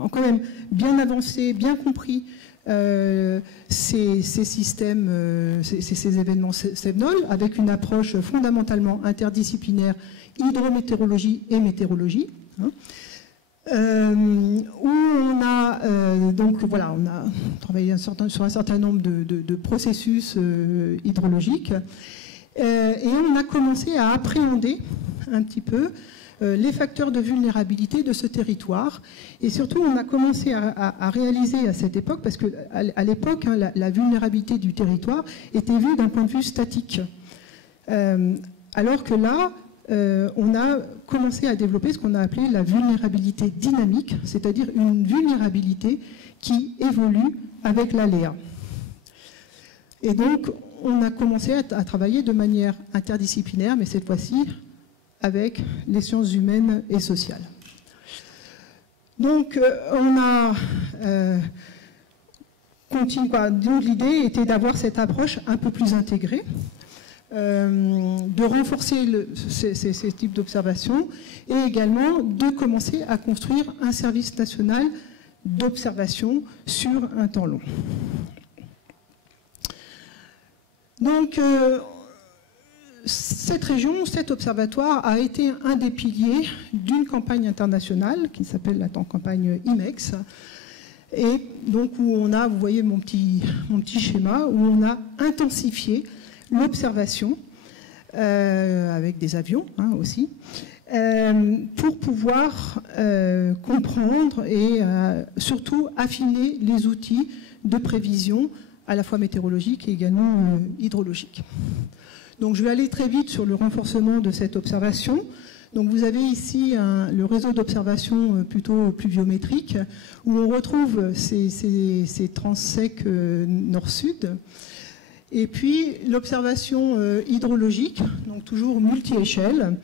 quand même bien avancé, bien compris ces systèmes, ces événements cévenols, avec une approche fondamentalement interdisciplinaire, hydrométéorologie et météorologie, hein, où on a on a travaillé sur un certain nombre de processus hydrologiques, et on a commencé à appréhender un petit peu les facteurs de vulnérabilité de ce territoire. Et surtout, on a commencé à réaliser à cette époque, parce qu'à l'époque, hein, la vulnérabilité du territoire était vue d'un point de vue statique. Alors que là, on a commencé à développer ce qu'on a appelé la vulnérabilité dynamique, c'est-à-dire une vulnérabilité qui évolue avec l'aléa. Et donc, on a commencé à travailler de manière interdisciplinaire, mais cette fois-ci avec les sciences humaines et sociales. Donc, on a continué. Donc, l'idée était d'avoir cette approche un peu plus intégrée, de renforcer ces types d'observations et également de commencer à construire un service national d'observation sur un temps long. Donc, cette région, cet observatoire a été un des piliers d'une campagne internationale qui s'appelle la campagne IMEX, et donc où on a, vous voyez mon petit schéma, où on a intensifié l'observation avec des avions hein, aussi, pour pouvoir comprendre et surtout affiner les outils de prévision à la fois météorologique et également hydrologique. Donc je vais aller très vite sur le renforcement de cette observation. Donc vous avez ici le réseau d'observation plutôt pluviométrique, où on retrouve ces transects nord-sud. Et puis l'observation hydrologique, donc toujours multi-échelle,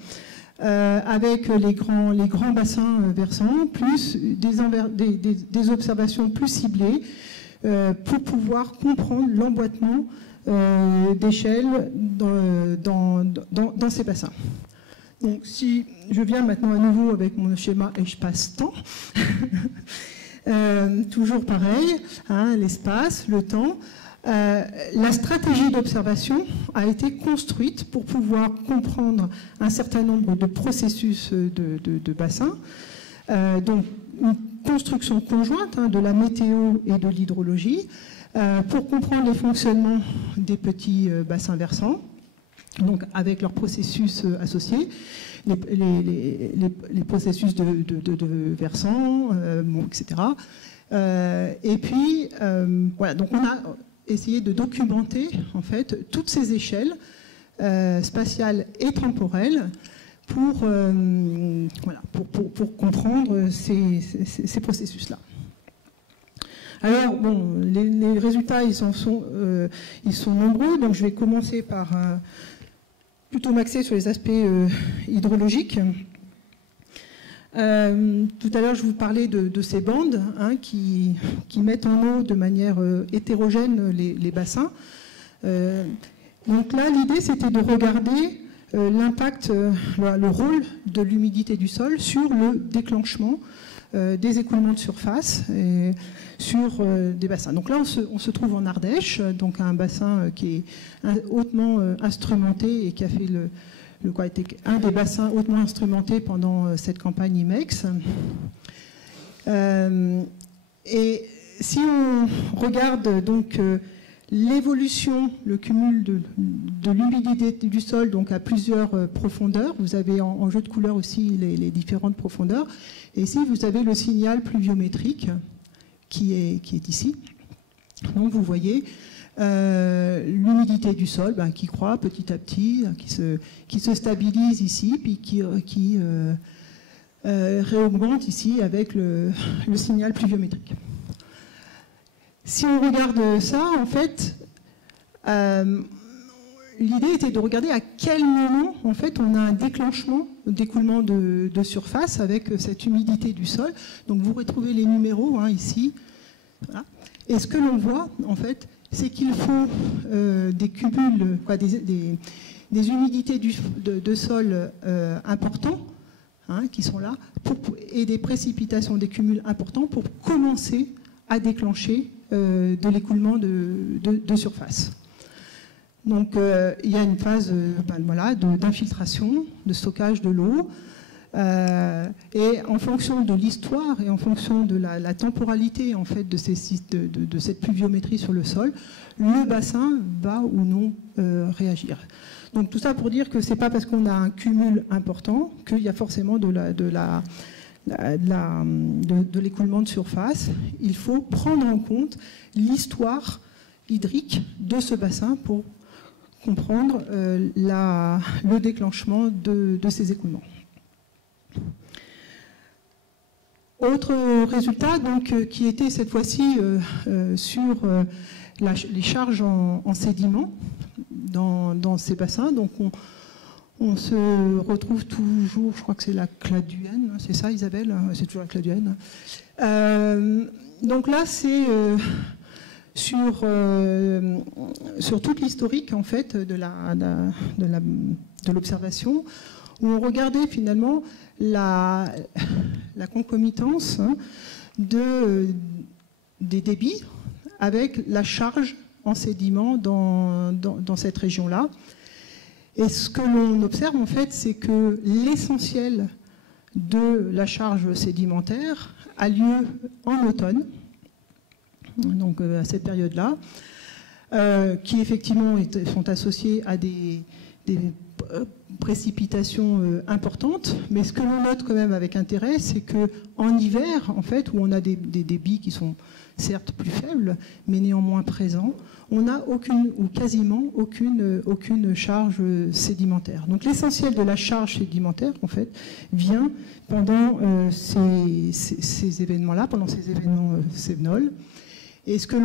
avec les grands bassins versants, plus des observations plus ciblées, pour pouvoir comprendre l'emboîtement d'échelle dans ces bassins. Donc si je viens maintenant à nouveau avec mon schéma espace-temps, toujours pareil, hein, l'espace, le temps, la stratégie d'observation a été construite pour pouvoir comprendre un certain nombre de processus de bassins, donc une construction conjointe hein, de la météo et de l'hydrologie, pour comprendre les fonctionnements des petits bassins versants, donc avec leurs processus associés, les processus de versants, etc. Et puis, voilà, donc on a essayé de documenter en fait toutes ces échelles spatiales et temporelles pour comprendre ces processus-là. Alors, bon, les résultats, ils sont nombreux, donc je vais commencer par plutôt m'axer sur les aspects hydrologiques. Tout à l'heure, je vous parlais de ces bandes hein, qui mettent en eau de manière hétérogène les bassins. Donc là, l'idée, c'était de regarder l'impact, le rôle de l'humidité du sol sur le déclenchement des écoulements de surface et sur des bassins. Donc là, on se trouve en Ardèche, donc un bassin qui est hautement instrumenté et qui a fait était un des bassins hautement instrumentés pendant cette campagne IMEX. Et si on regarde donc l'évolution, le cumul de l'humidité du sol donc à plusieurs profondeurs, vous avez en jeu de couleurs aussi les différentes profondeurs, et ici vous avez le signal pluviométrique qui est ici. Donc vous voyez l'humidité du sol qui croît petit à petit, qui se stabilise ici, puis qui réaugmente ici avec le signal pluviométrique. Si on regarde ça, en fait, l'idée était de regarder à quel moment, en fait, on a un déclenchement d'écoulement de surface avec cette humidité du sol. Donc vous retrouvez les numéros ici. Voilà. Et ce que l'on voit, en fait, c'est qu'il faut des cumuls, des humidités de sol importants, qui sont là, et des précipitations, des cumuls importants pour commencer à déclencher de l'écoulement de surface. Donc il y a une phase d'infiltration, de stockage de l'eau, et en fonction de l'histoire et en fonction de la temporalité en fait, de cette pluviométrie sur le sol, le bassin va ou non réagir. Donc tout ça pour dire que ce n'est pas parce qu'on a un cumul important qu'il y a forcément de l'écoulement de surface. Il faut prendre en compte l'histoire hydrique de ce bassin pour comprendre le déclenchement de ces écoulements. Autre résultat donc, qui était cette fois-ci sur les charges en sédiments dans ces bassins. Donc on se retrouve toujours, je crois que c'est la Claduène, c'est ça Isabelle? C'est toujours la Claduène. Donc là c'est sur toute l'historique en fait de l'observation, où on regardait finalement la concomitance des débits avec la charge en sédiments dans cette région-là. Et ce que l'on observe en fait, c'est que l'essentiel de la charge sédimentaire a lieu en automne, donc à cette période-là, qui effectivement sont associées à des précipitations importantes, mais ce que l'on note quand même avec intérêt, c'est qu'en hiver, en fait, où on a des débits qui sont certes plus faibles, mais néanmoins présents, on n'a aucune ou quasiment aucune charge sédimentaire. Donc l'essentiel de la charge sédimentaire, en fait, vient pendant ces événements-là, pendant ces événements sévenols. Et ce que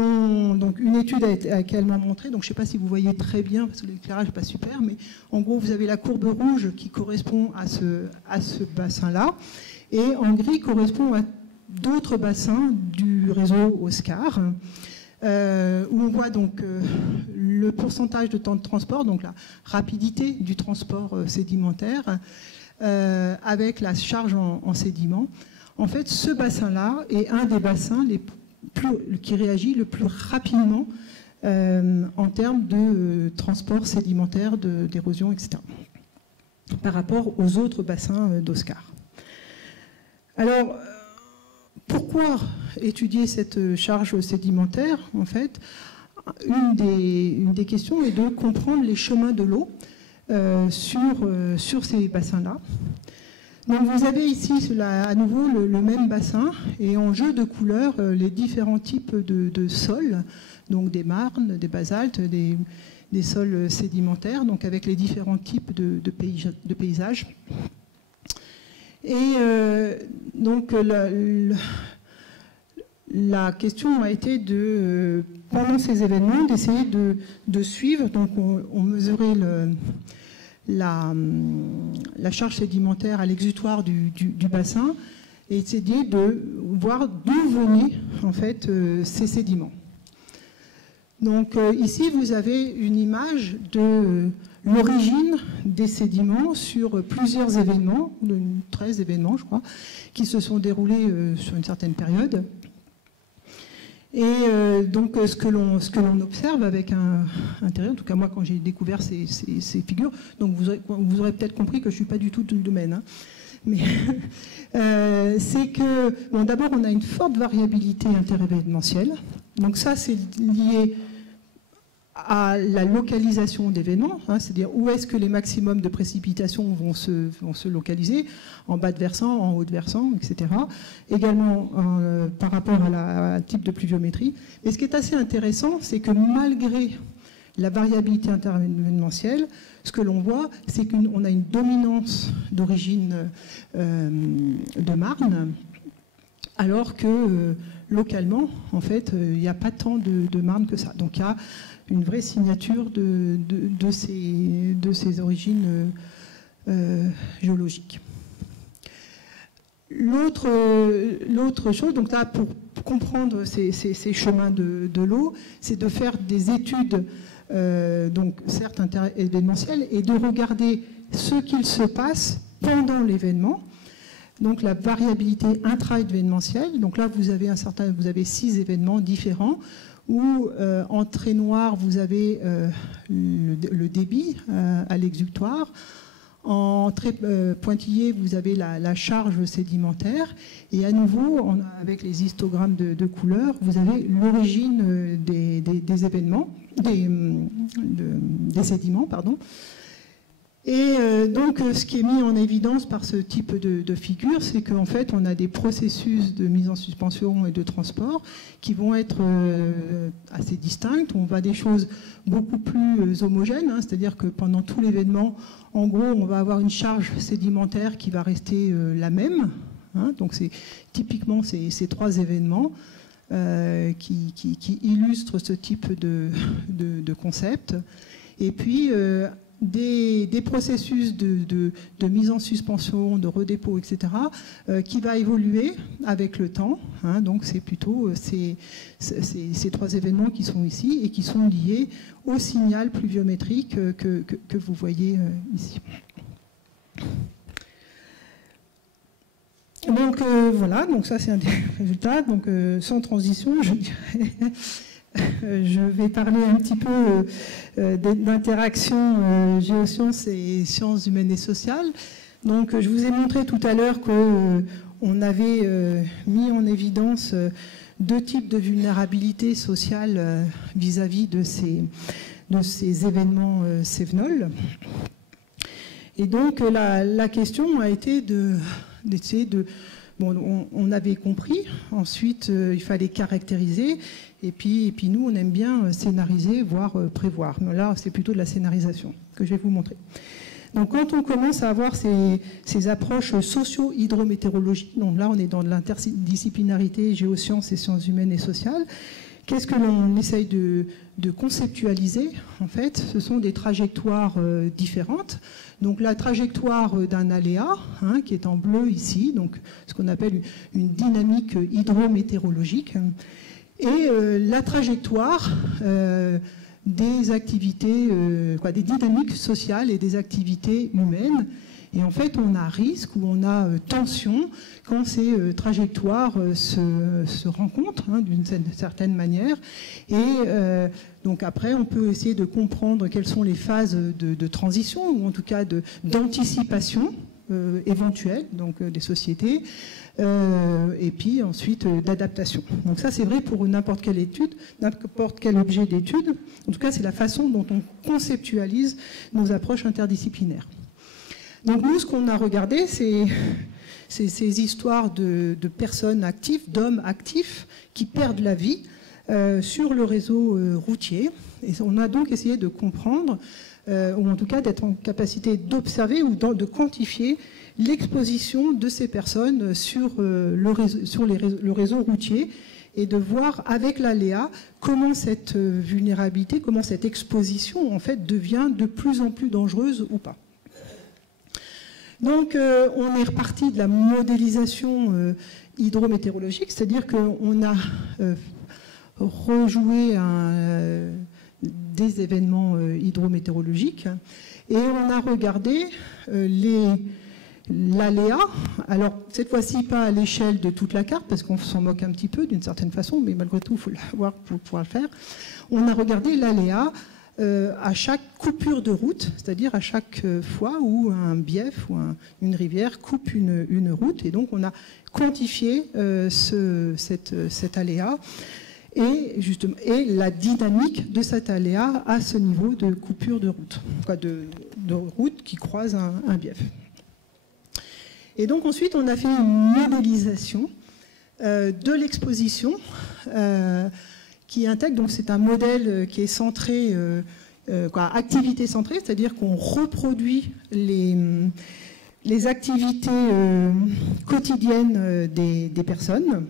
donc une étude a également montré, donc je ne sais pas si vous voyez très bien, parce que l'éclairage n'est pas super, mais en gros, vous avez la courbe rouge qui correspond à ce bassin-là, et en gris correspond à d'autres bassins du réseau Oscar, où on voit donc le pourcentage de temps de transport, donc la rapidité du transport sédimentaire, avec la charge en sédiments. En fait, ce bassin-là est un des bassins qui réagit le plus rapidement en termes de transport sédimentaire, d'érosion, etc., par rapport aux autres bassins d'Oscar. Alors, pourquoi étudier cette charge sédimentaire? En fait, une des questions est de comprendre les chemins de l'eau sur ces bassins-là. Donc vous avez ici à nouveau le même bassin et en jeu de couleurs les différents types de sols, donc des marnes, des basaltes, des sols sédimentaires, donc avec les différents types de paysages. Et donc la question a été pendant ces événements d'essayer de suivre, donc on mesurait la charge sédimentaire à l'exutoire du bassin et essayer de voir d'où venaient en fait ces sédiments. Donc ici vous avez une image de l'origine des sédiments sur plusieurs événements, 13 événements je crois, qui se sont déroulés sur une certaine période. Et donc ce que l'on observe avec intérêt, en tout cas moi quand j'ai découvert ces figures, donc vous aurez peut-être compris que je ne suis pas du tout du domaine, hein, mais c'est que bon, d'abord on a une forte variabilité interévénementielle, donc ça c'est lié à la localisation d'événements, hein, c'est-à-dire où est-ce que les maximums de précipitations vont se localiser, en bas de versant, en haut de versant, etc. Également par rapport à un type de pluviométrie. Et ce qui est assez intéressant, c'est que malgré la variabilité interévénementielle, ce que l'on voit, c'est qu'on a une dominance d'origine de marne, alors que localement, en fait, il n'y a pas tant de marnes que ça. Donc il y a une vraie signature de ces origines géologiques. L'autre chose, donc là, pour comprendre ces chemins de l'eau, c'est de faire des études, donc certes événementielles, et de regarder ce qu'il se passe pendant l'événement. Donc la variabilité intra-événementielle. Donc là, vous avez 6 événements différents où en trait noir, vous avez le débit à l'exutoire. En trait pointillé, vous avez la charge sédimentaire. Et à nouveau, avec les histogrammes de couleurs, vous avez l'origine des événements, des sédiments, pardon. Et donc, ce qui est mis en évidence par ce type de figure, c'est qu'en fait, on a des processus de mise en suspension et de transport qui vont être assez distincts. On va des choses beaucoup plus homogènes, hein, c'est-à-dire que pendant tout l'événement, en gros, on va avoir une charge sédimentaire qui va rester la même. Hein, donc, c'est typiquement ces 3 événements qui illustrent ce type de concept. Et puis, des processus de mise en suspension, de redépôt, etc., qui va évoluer avec le temps. Hein, donc c'est plutôt ces 3 événements qui sont ici et qui sont liés au signal pluviométrique que vous voyez ici. Donc voilà, donc ça c'est un des résultats. Donc sans transition, je dirais. Je vais parler un petit peu d'interaction géosciences et sciences humaines et sociales. Donc, je vous ai montré tout à l'heure qu'on avait mis en évidence 2 types de vulnérabilité sociale vis-à-vis de ces événements cévenols. Et donc, la question a été d'essayer de... Bon, on avait compris, ensuite il fallait caractériser, et puis nous on aime bien scénariser, voire prévoir. Mais là c'est plutôt de la scénarisation que je vais vous montrer. Donc quand on commence à avoir ces approches socio-hydrométéorologiques, donc là on est dans de l'interdisciplinarité, géosciences et sciences humaines et sociales, qu'est-ce que l'on essaye de conceptualiser? En fait, ce sont des trajectoires différentes. Donc la trajectoire d'un aléa, hein, qui est en bleu ici, donc ce qu'on appelle une dynamique hydrométéorologique, et la trajectoire des activités, des dynamiques sociales et des activités humaines. Et en fait, on a risque ou on a tension quand ces trajectoires se rencontrent, hein, d'une certaine manière. Et donc après, on peut essayer de comprendre quelles sont les phases de transition, ou en tout cas d'anticipation éventuelle, donc des sociétés, et puis ensuite d'adaptation. Donc ça, c'est vrai pour n'importe quelle étude, n'importe quel objet d'étude. En tout cas, c'est la façon dont on conceptualise nos approches interdisciplinaires. Donc nous, ce qu'on a regardé, c'est ces histoires de personnes actives, d'hommes actifs qui perdent la vie sur le réseau routier. Et on a donc essayé de comprendre, ou en tout cas d'être en capacité d'observer ou de quantifier l'exposition de ces personnes sur le réseau routier et de voir avec l'aléa comment cette vulnérabilité, comment cette exposition en fait devient de plus en plus dangereuse ou pas. Donc, on est reparti de la modélisation hydrométéorologique, c'est-à-dire qu'on a rejoué des événements hydrométéorologiques et on a regardé l'aléa. Alors, cette fois-ci, pas à l'échelle de toute la carte, parce qu'on s'en moque un petit peu d'une certaine façon, mais malgré tout, il faut l'avoir pour pouvoir le faire. On a regardé l'aléa à chaque coupure de route, c'est-à-dire à chaque fois où un bief ou une rivière coupe une route. Et donc, on a quantifié cet aléa et la dynamique de cet aléa à ce niveau de coupure de route, de route qui croise un bief. Et donc, ensuite, on a fait une modélisation de l'exposition qui intègre, donc c'est un modèle qui est centré, activité centrée, c'est-à-dire qu'on reproduit les activités quotidiennes des personnes.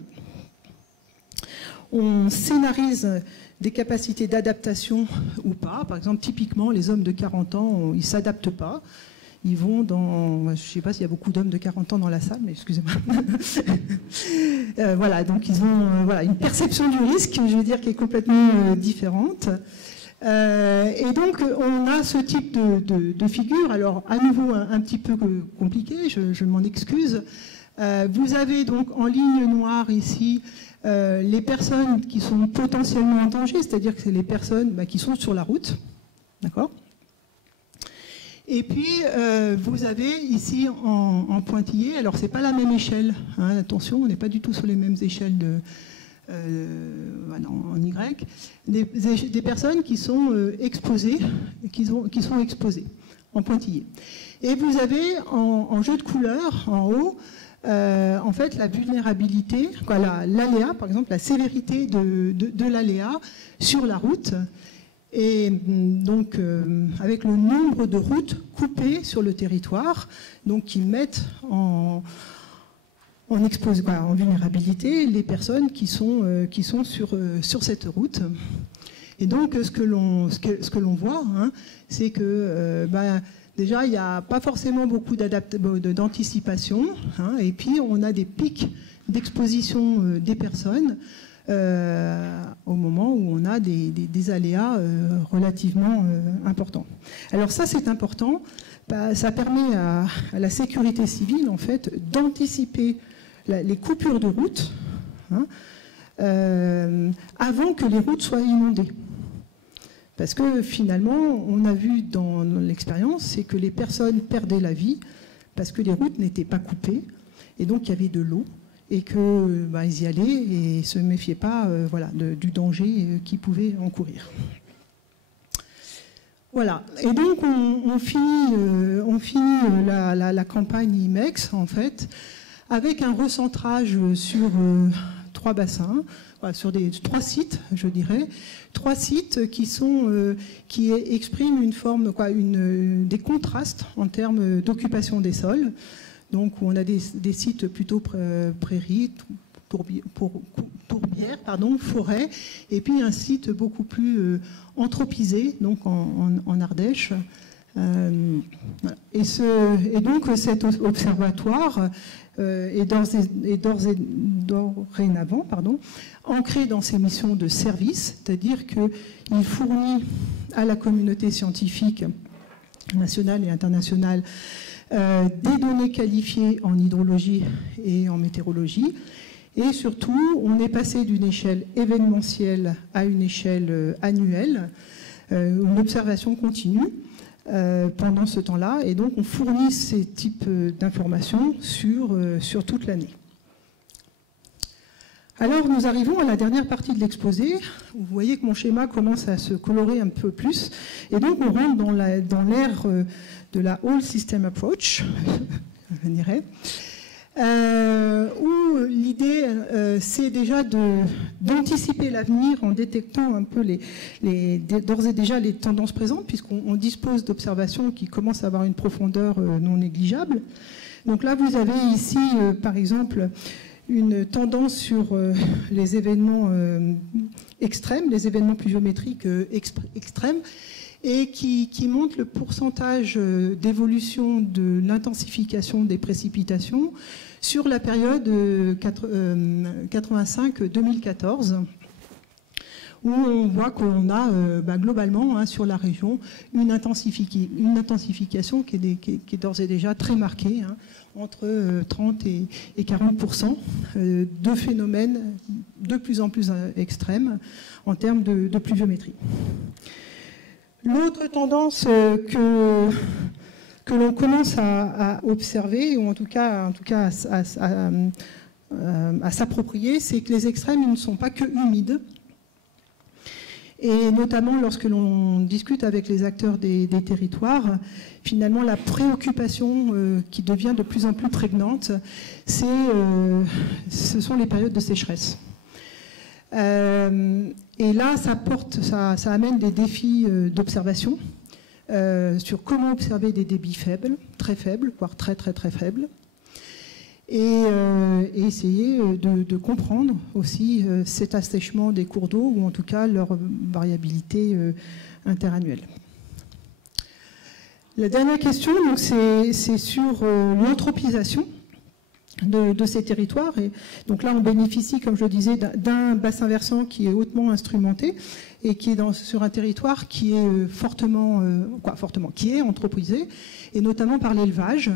on scénarise des capacités d'adaptation ou pas. Par exemple, typiquement, les hommes de 40 ans, ils ne s'adaptent pas. Ils vont dans... Je ne sais pas s'il y a beaucoup d'hommes de 40 ans dans la salle, mais excusez-moi. Voilà, donc ils ont voilà, une perception du risque, je veux dire, qui est complètement différente. Et donc, on a ce type de figure. Alors, à nouveau, un petit peu compliqué, je m'en excuse. Vous avez donc en ligne noire ici les personnes qui sont potentiellement en danger, c'est-à-dire que c'est les personnes qui sont sur la route. D'accord ? Et puis, vous avez ici en pointillé, alors c'est pas la même échelle, hein, attention, on n'est pas du tout sur les mêmes échelles en Y, des personnes qui sont exposées, qui sont exposées en pointillé. Et vous avez en jeu de couleurs, en haut, en fait, la vulnérabilité, l'aléa, par exemple, la sévérité de l'aléa sur la route. Et donc, avec le nombre de routes coupées sur le territoire, donc qui mettent en vulnérabilité les personnes qui sont sur cette route. Et donc, ce que l'on voit, hein, c'est que déjà, il n'y a pas forcément beaucoup d'anticipation, hein, et puis on a des pics d'exposition des personnes au moment où on a des aléas relativement importants. Alors ça, c'est important. Ça permet à la sécurité civile, en fait, d'anticiper les coupures de route, hein, avant que les routes soient inondées. Parce que finalement, on a vu dans l'expérience, c'est que les personnes perdaient la vie parce que les routes n'étaient pas coupées, et donc il y avait de l'eau, et qu'ils y allaient et ne se méfiaient pas du danger qu'ils pouvaient encourir. Voilà, et donc on finit la campagne IMEX, en fait, avec un recentrage sur 3 bassins, sur 3 sites, je dirais, 3 sites qui expriment une forme, des contrastes en termes d'occupation des sols. Donc on a des sites plutôt prairies, tourbières, forêts, et puis un site beaucoup plus anthropisé, donc en Ardèche. Et donc cet observatoire est dorénavant ancré dans ses missions de service, c'est-à-dire qu'il fournit à la communauté scientifique nationale et internationale des données qualifiées en hydrologie et en météorologie. Et surtout, on est passé d'une échelle événementielle à une échelle annuelle, une observation continue pendant ce temps-là. Et donc, on fournit ces types d'informations sur toute l'année. Alors, nous arrivons à la dernière partie de l'exposé. Vous voyez que mon schéma commence à se colorer un peu plus. Et donc, on rentre dans l'ère de la Whole System Approach, je dirais, où l'idée, c'est déjà d'anticiper l'avenir en détectant un peu d'ores et déjà les tendances présentes, puisqu'on dispose d'observations qui commencent à avoir une profondeur non négligeable. Donc là, vous avez ici, par exemple, une tendance sur les événements extrêmes, les événements pluviométriques extrêmes, et qui montre le pourcentage d'évolution de l'intensification des précipitations sur la période 85-2014, où on voit qu'on a globalement sur la région une intensification qui est d'ores et déjà très marquée, entre 30 et 40% de phénomènes de plus en plus extrêmes en termes de pluviométrie. L'autre tendance que l'on commence à observer, ou en tout cas à s'approprier, c'est que les extrêmes ne sont pas que humides. Et notamment lorsque l'on discute avec les acteurs des territoires, finalement la préoccupation qui devient de plus en plus prégnante, ce sont les périodes de sécheresse. Et là, ça amène des défis d'observation sur comment observer des débits faibles, très faibles, voire très très très faibles. et essayer de comprendre aussi cet assèchement des cours d'eau, ou en tout cas leur variabilité interannuelle. La dernière question, c'est sur l'anthropisation de ces territoires. Et donc là, on bénéficie, comme je le disais, d'un bassin versant qui est hautement instrumenté et qui est sur un territoire qui est qui est anthropisé, et notamment par l'élevage.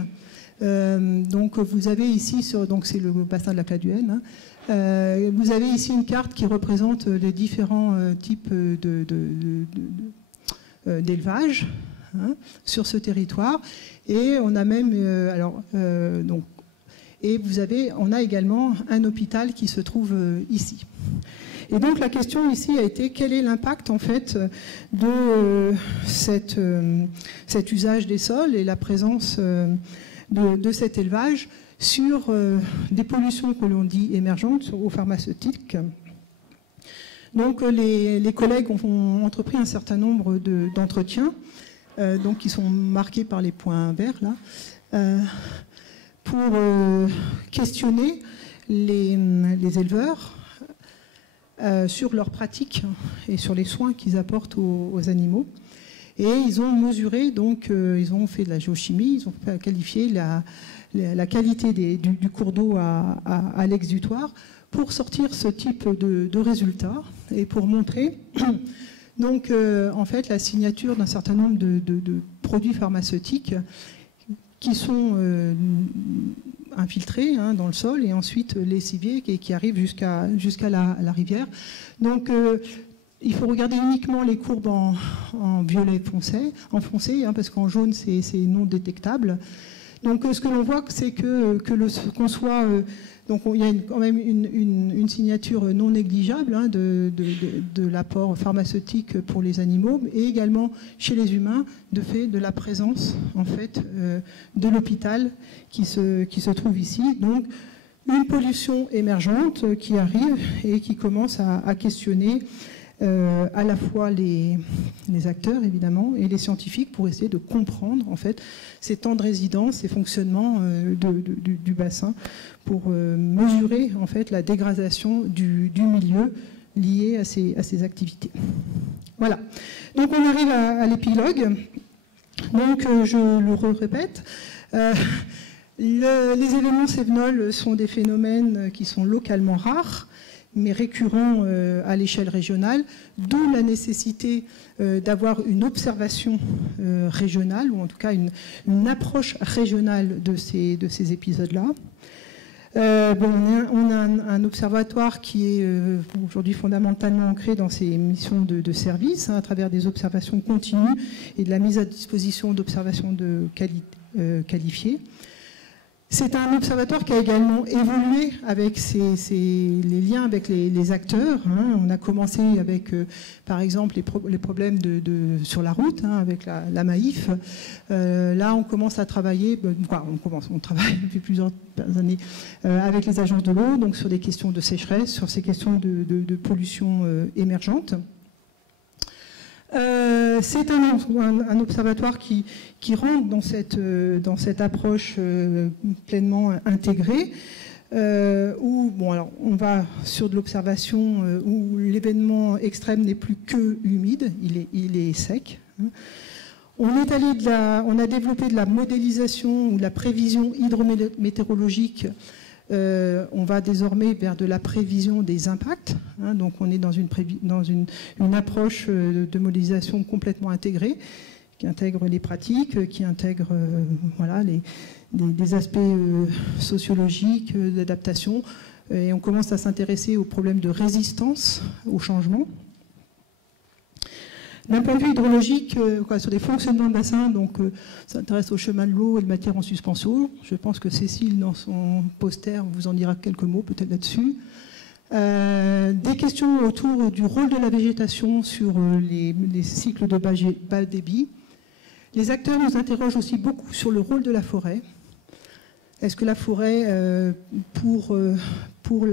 Donc vous avez ici, c'est le bassin de la Claduène, hein, vous avez ici une carte qui représente les différents types d'élevage, hein, sur ce territoire, et on a même on a également un hôpital qui se trouve ici. Et donc la question ici a été quel est l'impact en fait de cet usage des sols et la présence de cet élevage sur des pollutions que l'on dit émergentes aux pharmaceutiques. Donc les collègues ont entrepris un certain nombre d'entretiens, donc qui sont marqués par les points verts là, pour questionner les éleveurs sur leurs pratiques et sur les soins qu'ils apportent aux animaux. Et ils ont mesuré, donc ils ont fait de la géochimie, ils ont qualifié la qualité du cours d'eau à l'exutoire pour sortir ce type de résultats et pour montrer donc en fait la signature d'un certain nombre de produits pharmaceutiques qui sont infiltrés, hein, dans le sol, et ensuite lessivés qui arrivent jusqu'à la rivière. Donc il faut regarder uniquement les courbes en violet foncé, hein, parce qu'en jaune c'est non détectable. Donc ce que l'on voit, c'est qu'on soit donc il y a quand même une signature non négligeable, hein, de l'apport pharmaceutique pour les animaux, et également chez les humains, de fait de la présence en fait de l'hôpital qui se trouve ici. Donc une pollution émergente qui arrive et qui commence à questionner à la fois les acteurs évidemment et les scientifiques pour essayer de comprendre en fait ces temps de résidence, ces fonctionnements du bassin, pour mesurer en fait la dégradation du milieu lié à ces activités. Voilà. Donc on arrive à l'épilogue. Donc je le répète. Les événements cévenols sont des phénomènes qui sont localement rares, mais récurrents à l'échelle régionale, d'où la nécessité d'avoir une observation régionale, ou en tout cas une approche régionale de ces épisodes-là. On a un observatoire qui est aujourd'hui fondamentalement ancré dans ses missions de service, hein, à travers des observations continues et de la mise à disposition d'observations qualifiées. C'est un observatoire qui a également évolué avec les liens avec les acteurs, hein. On a commencé avec, par exemple, les problèmes sur la route, hein, avec la Maïf. Là, on commence à travailler, on travaille depuis plusieurs années avec les agences de l'eau, donc sur des questions de sécheresse, sur ces questions de pollution émergente. C'est un observatoire qui rentre dans cette approche pleinement intégrée, où on va sur de l'observation où l'événement extrême n'est plus que humide, il est sec. On a développé de la modélisation ou de la prévision hydrométéorologique. On va désormais vers de la prévision des impacts, hein, donc on est dans une approche de modélisation complètement intégrée, qui intègre les pratiques, qui intègre des aspects sociologiques, d'adaptation, et on commence à s'intéresser aux problèmes de résistance au changement. D'un point de vue hydrologique, sur des fonctionnements de bassin, donc ça intéresse au chemin de l'eau et de matière en suspension. Je pense que Cécile, dans son poster, vous en dira quelques mots peut-être là-dessus. Des questions autour du rôle de la végétation sur les cycles de bas débit. Les acteurs nous interrogent aussi beaucoup sur le rôle de la forêt. Est-ce que la forêt, pour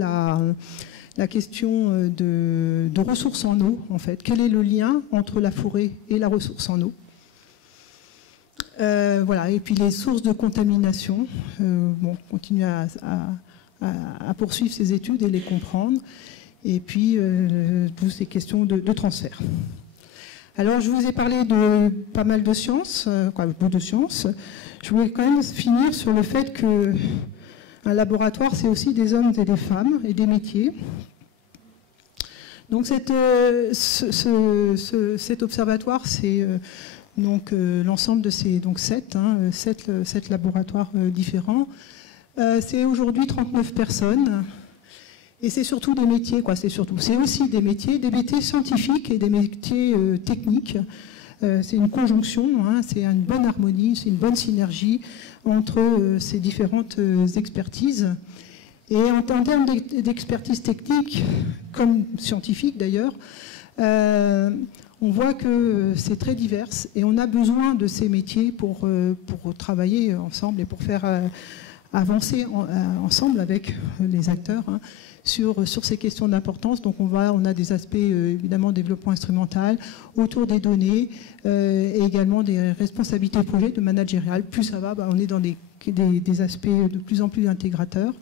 la question de ressources en eau, en fait. Quel est le lien entre la forêt et la ressource en eau? Voilà, et puis les sources de contamination, bon, continuer à poursuivre ces études et les comprendre, et puis toutes ces questions de transfert. Alors, je vous ai parlé de pas mal de sciences, beaucoup de sciences. Je voulais quand même finir sur le fait qu'un laboratoire, c'est aussi des hommes et des femmes et des métiers. Donc cet observatoire, c'est l'ensemble de ces sept laboratoires différents. C'est aujourd'hui 39 personnes. Et c'est surtout des métiers, c'est aussi des métiers scientifiques et des métiers techniques. C'est une conjonction, c'est une bonne harmonie, c'est une bonne synergie entre ces différentes expertises. Et en termes d'expertise technique, comme scientifique d'ailleurs, on voit que c'est très divers et on a besoin de ces métiers pour travailler ensemble et pour faire avancer ensemble avec les acteurs sur ces questions d'importance. Donc on a des aspects évidemment développement instrumental, autour des données et également des responsabilités projet de managérial. Plus ça va, on est dans des aspects de plus en plus intégrateurs.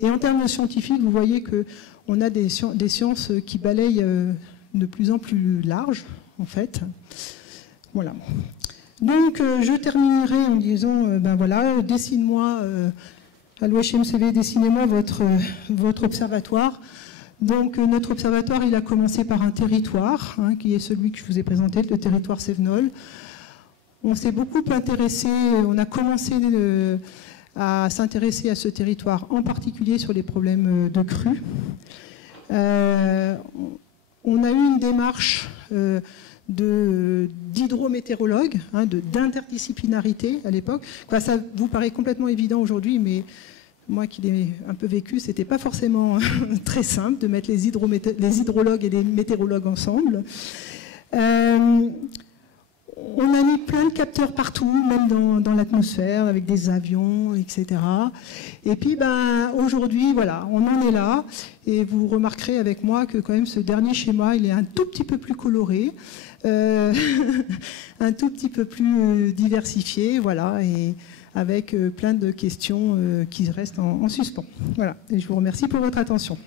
Et en termes scientifiques, vous voyez qu'on a des sciences qui balayent de plus en plus large, en fait. Voilà. Donc, je terminerai en disant, voilà, dessine-moi, à l'OHMCV, dessinez-moi votre observatoire. Donc, notre observatoire, il a commencé par un territoire, qui est celui que je vous ai présenté, le territoire Cévenol. On s'est beaucoup intéressé, on a commencé à s'intéresser à ce territoire, en particulier sur les problèmes de crues. On a eu une démarche d'hydrométéorologue, d'interdisciplinarité à l'époque. Ça vous paraît complètement évident aujourd'hui, mais moi qui l'ai un peu vécu, c'était pas forcément très simple de mettre les hydrologues et les météorologues ensemble. On a mis plein de capteurs partout, même dans l'atmosphère, avec des avions, etc. Et puis, aujourd'hui, voilà, on en est là. Et vous remarquerez avec moi que quand même ce dernier schéma, il est un tout petit peu plus coloré, un tout petit peu plus diversifié, voilà, et avec plein de questions qui restent en suspens. Voilà, et je vous remercie pour votre attention.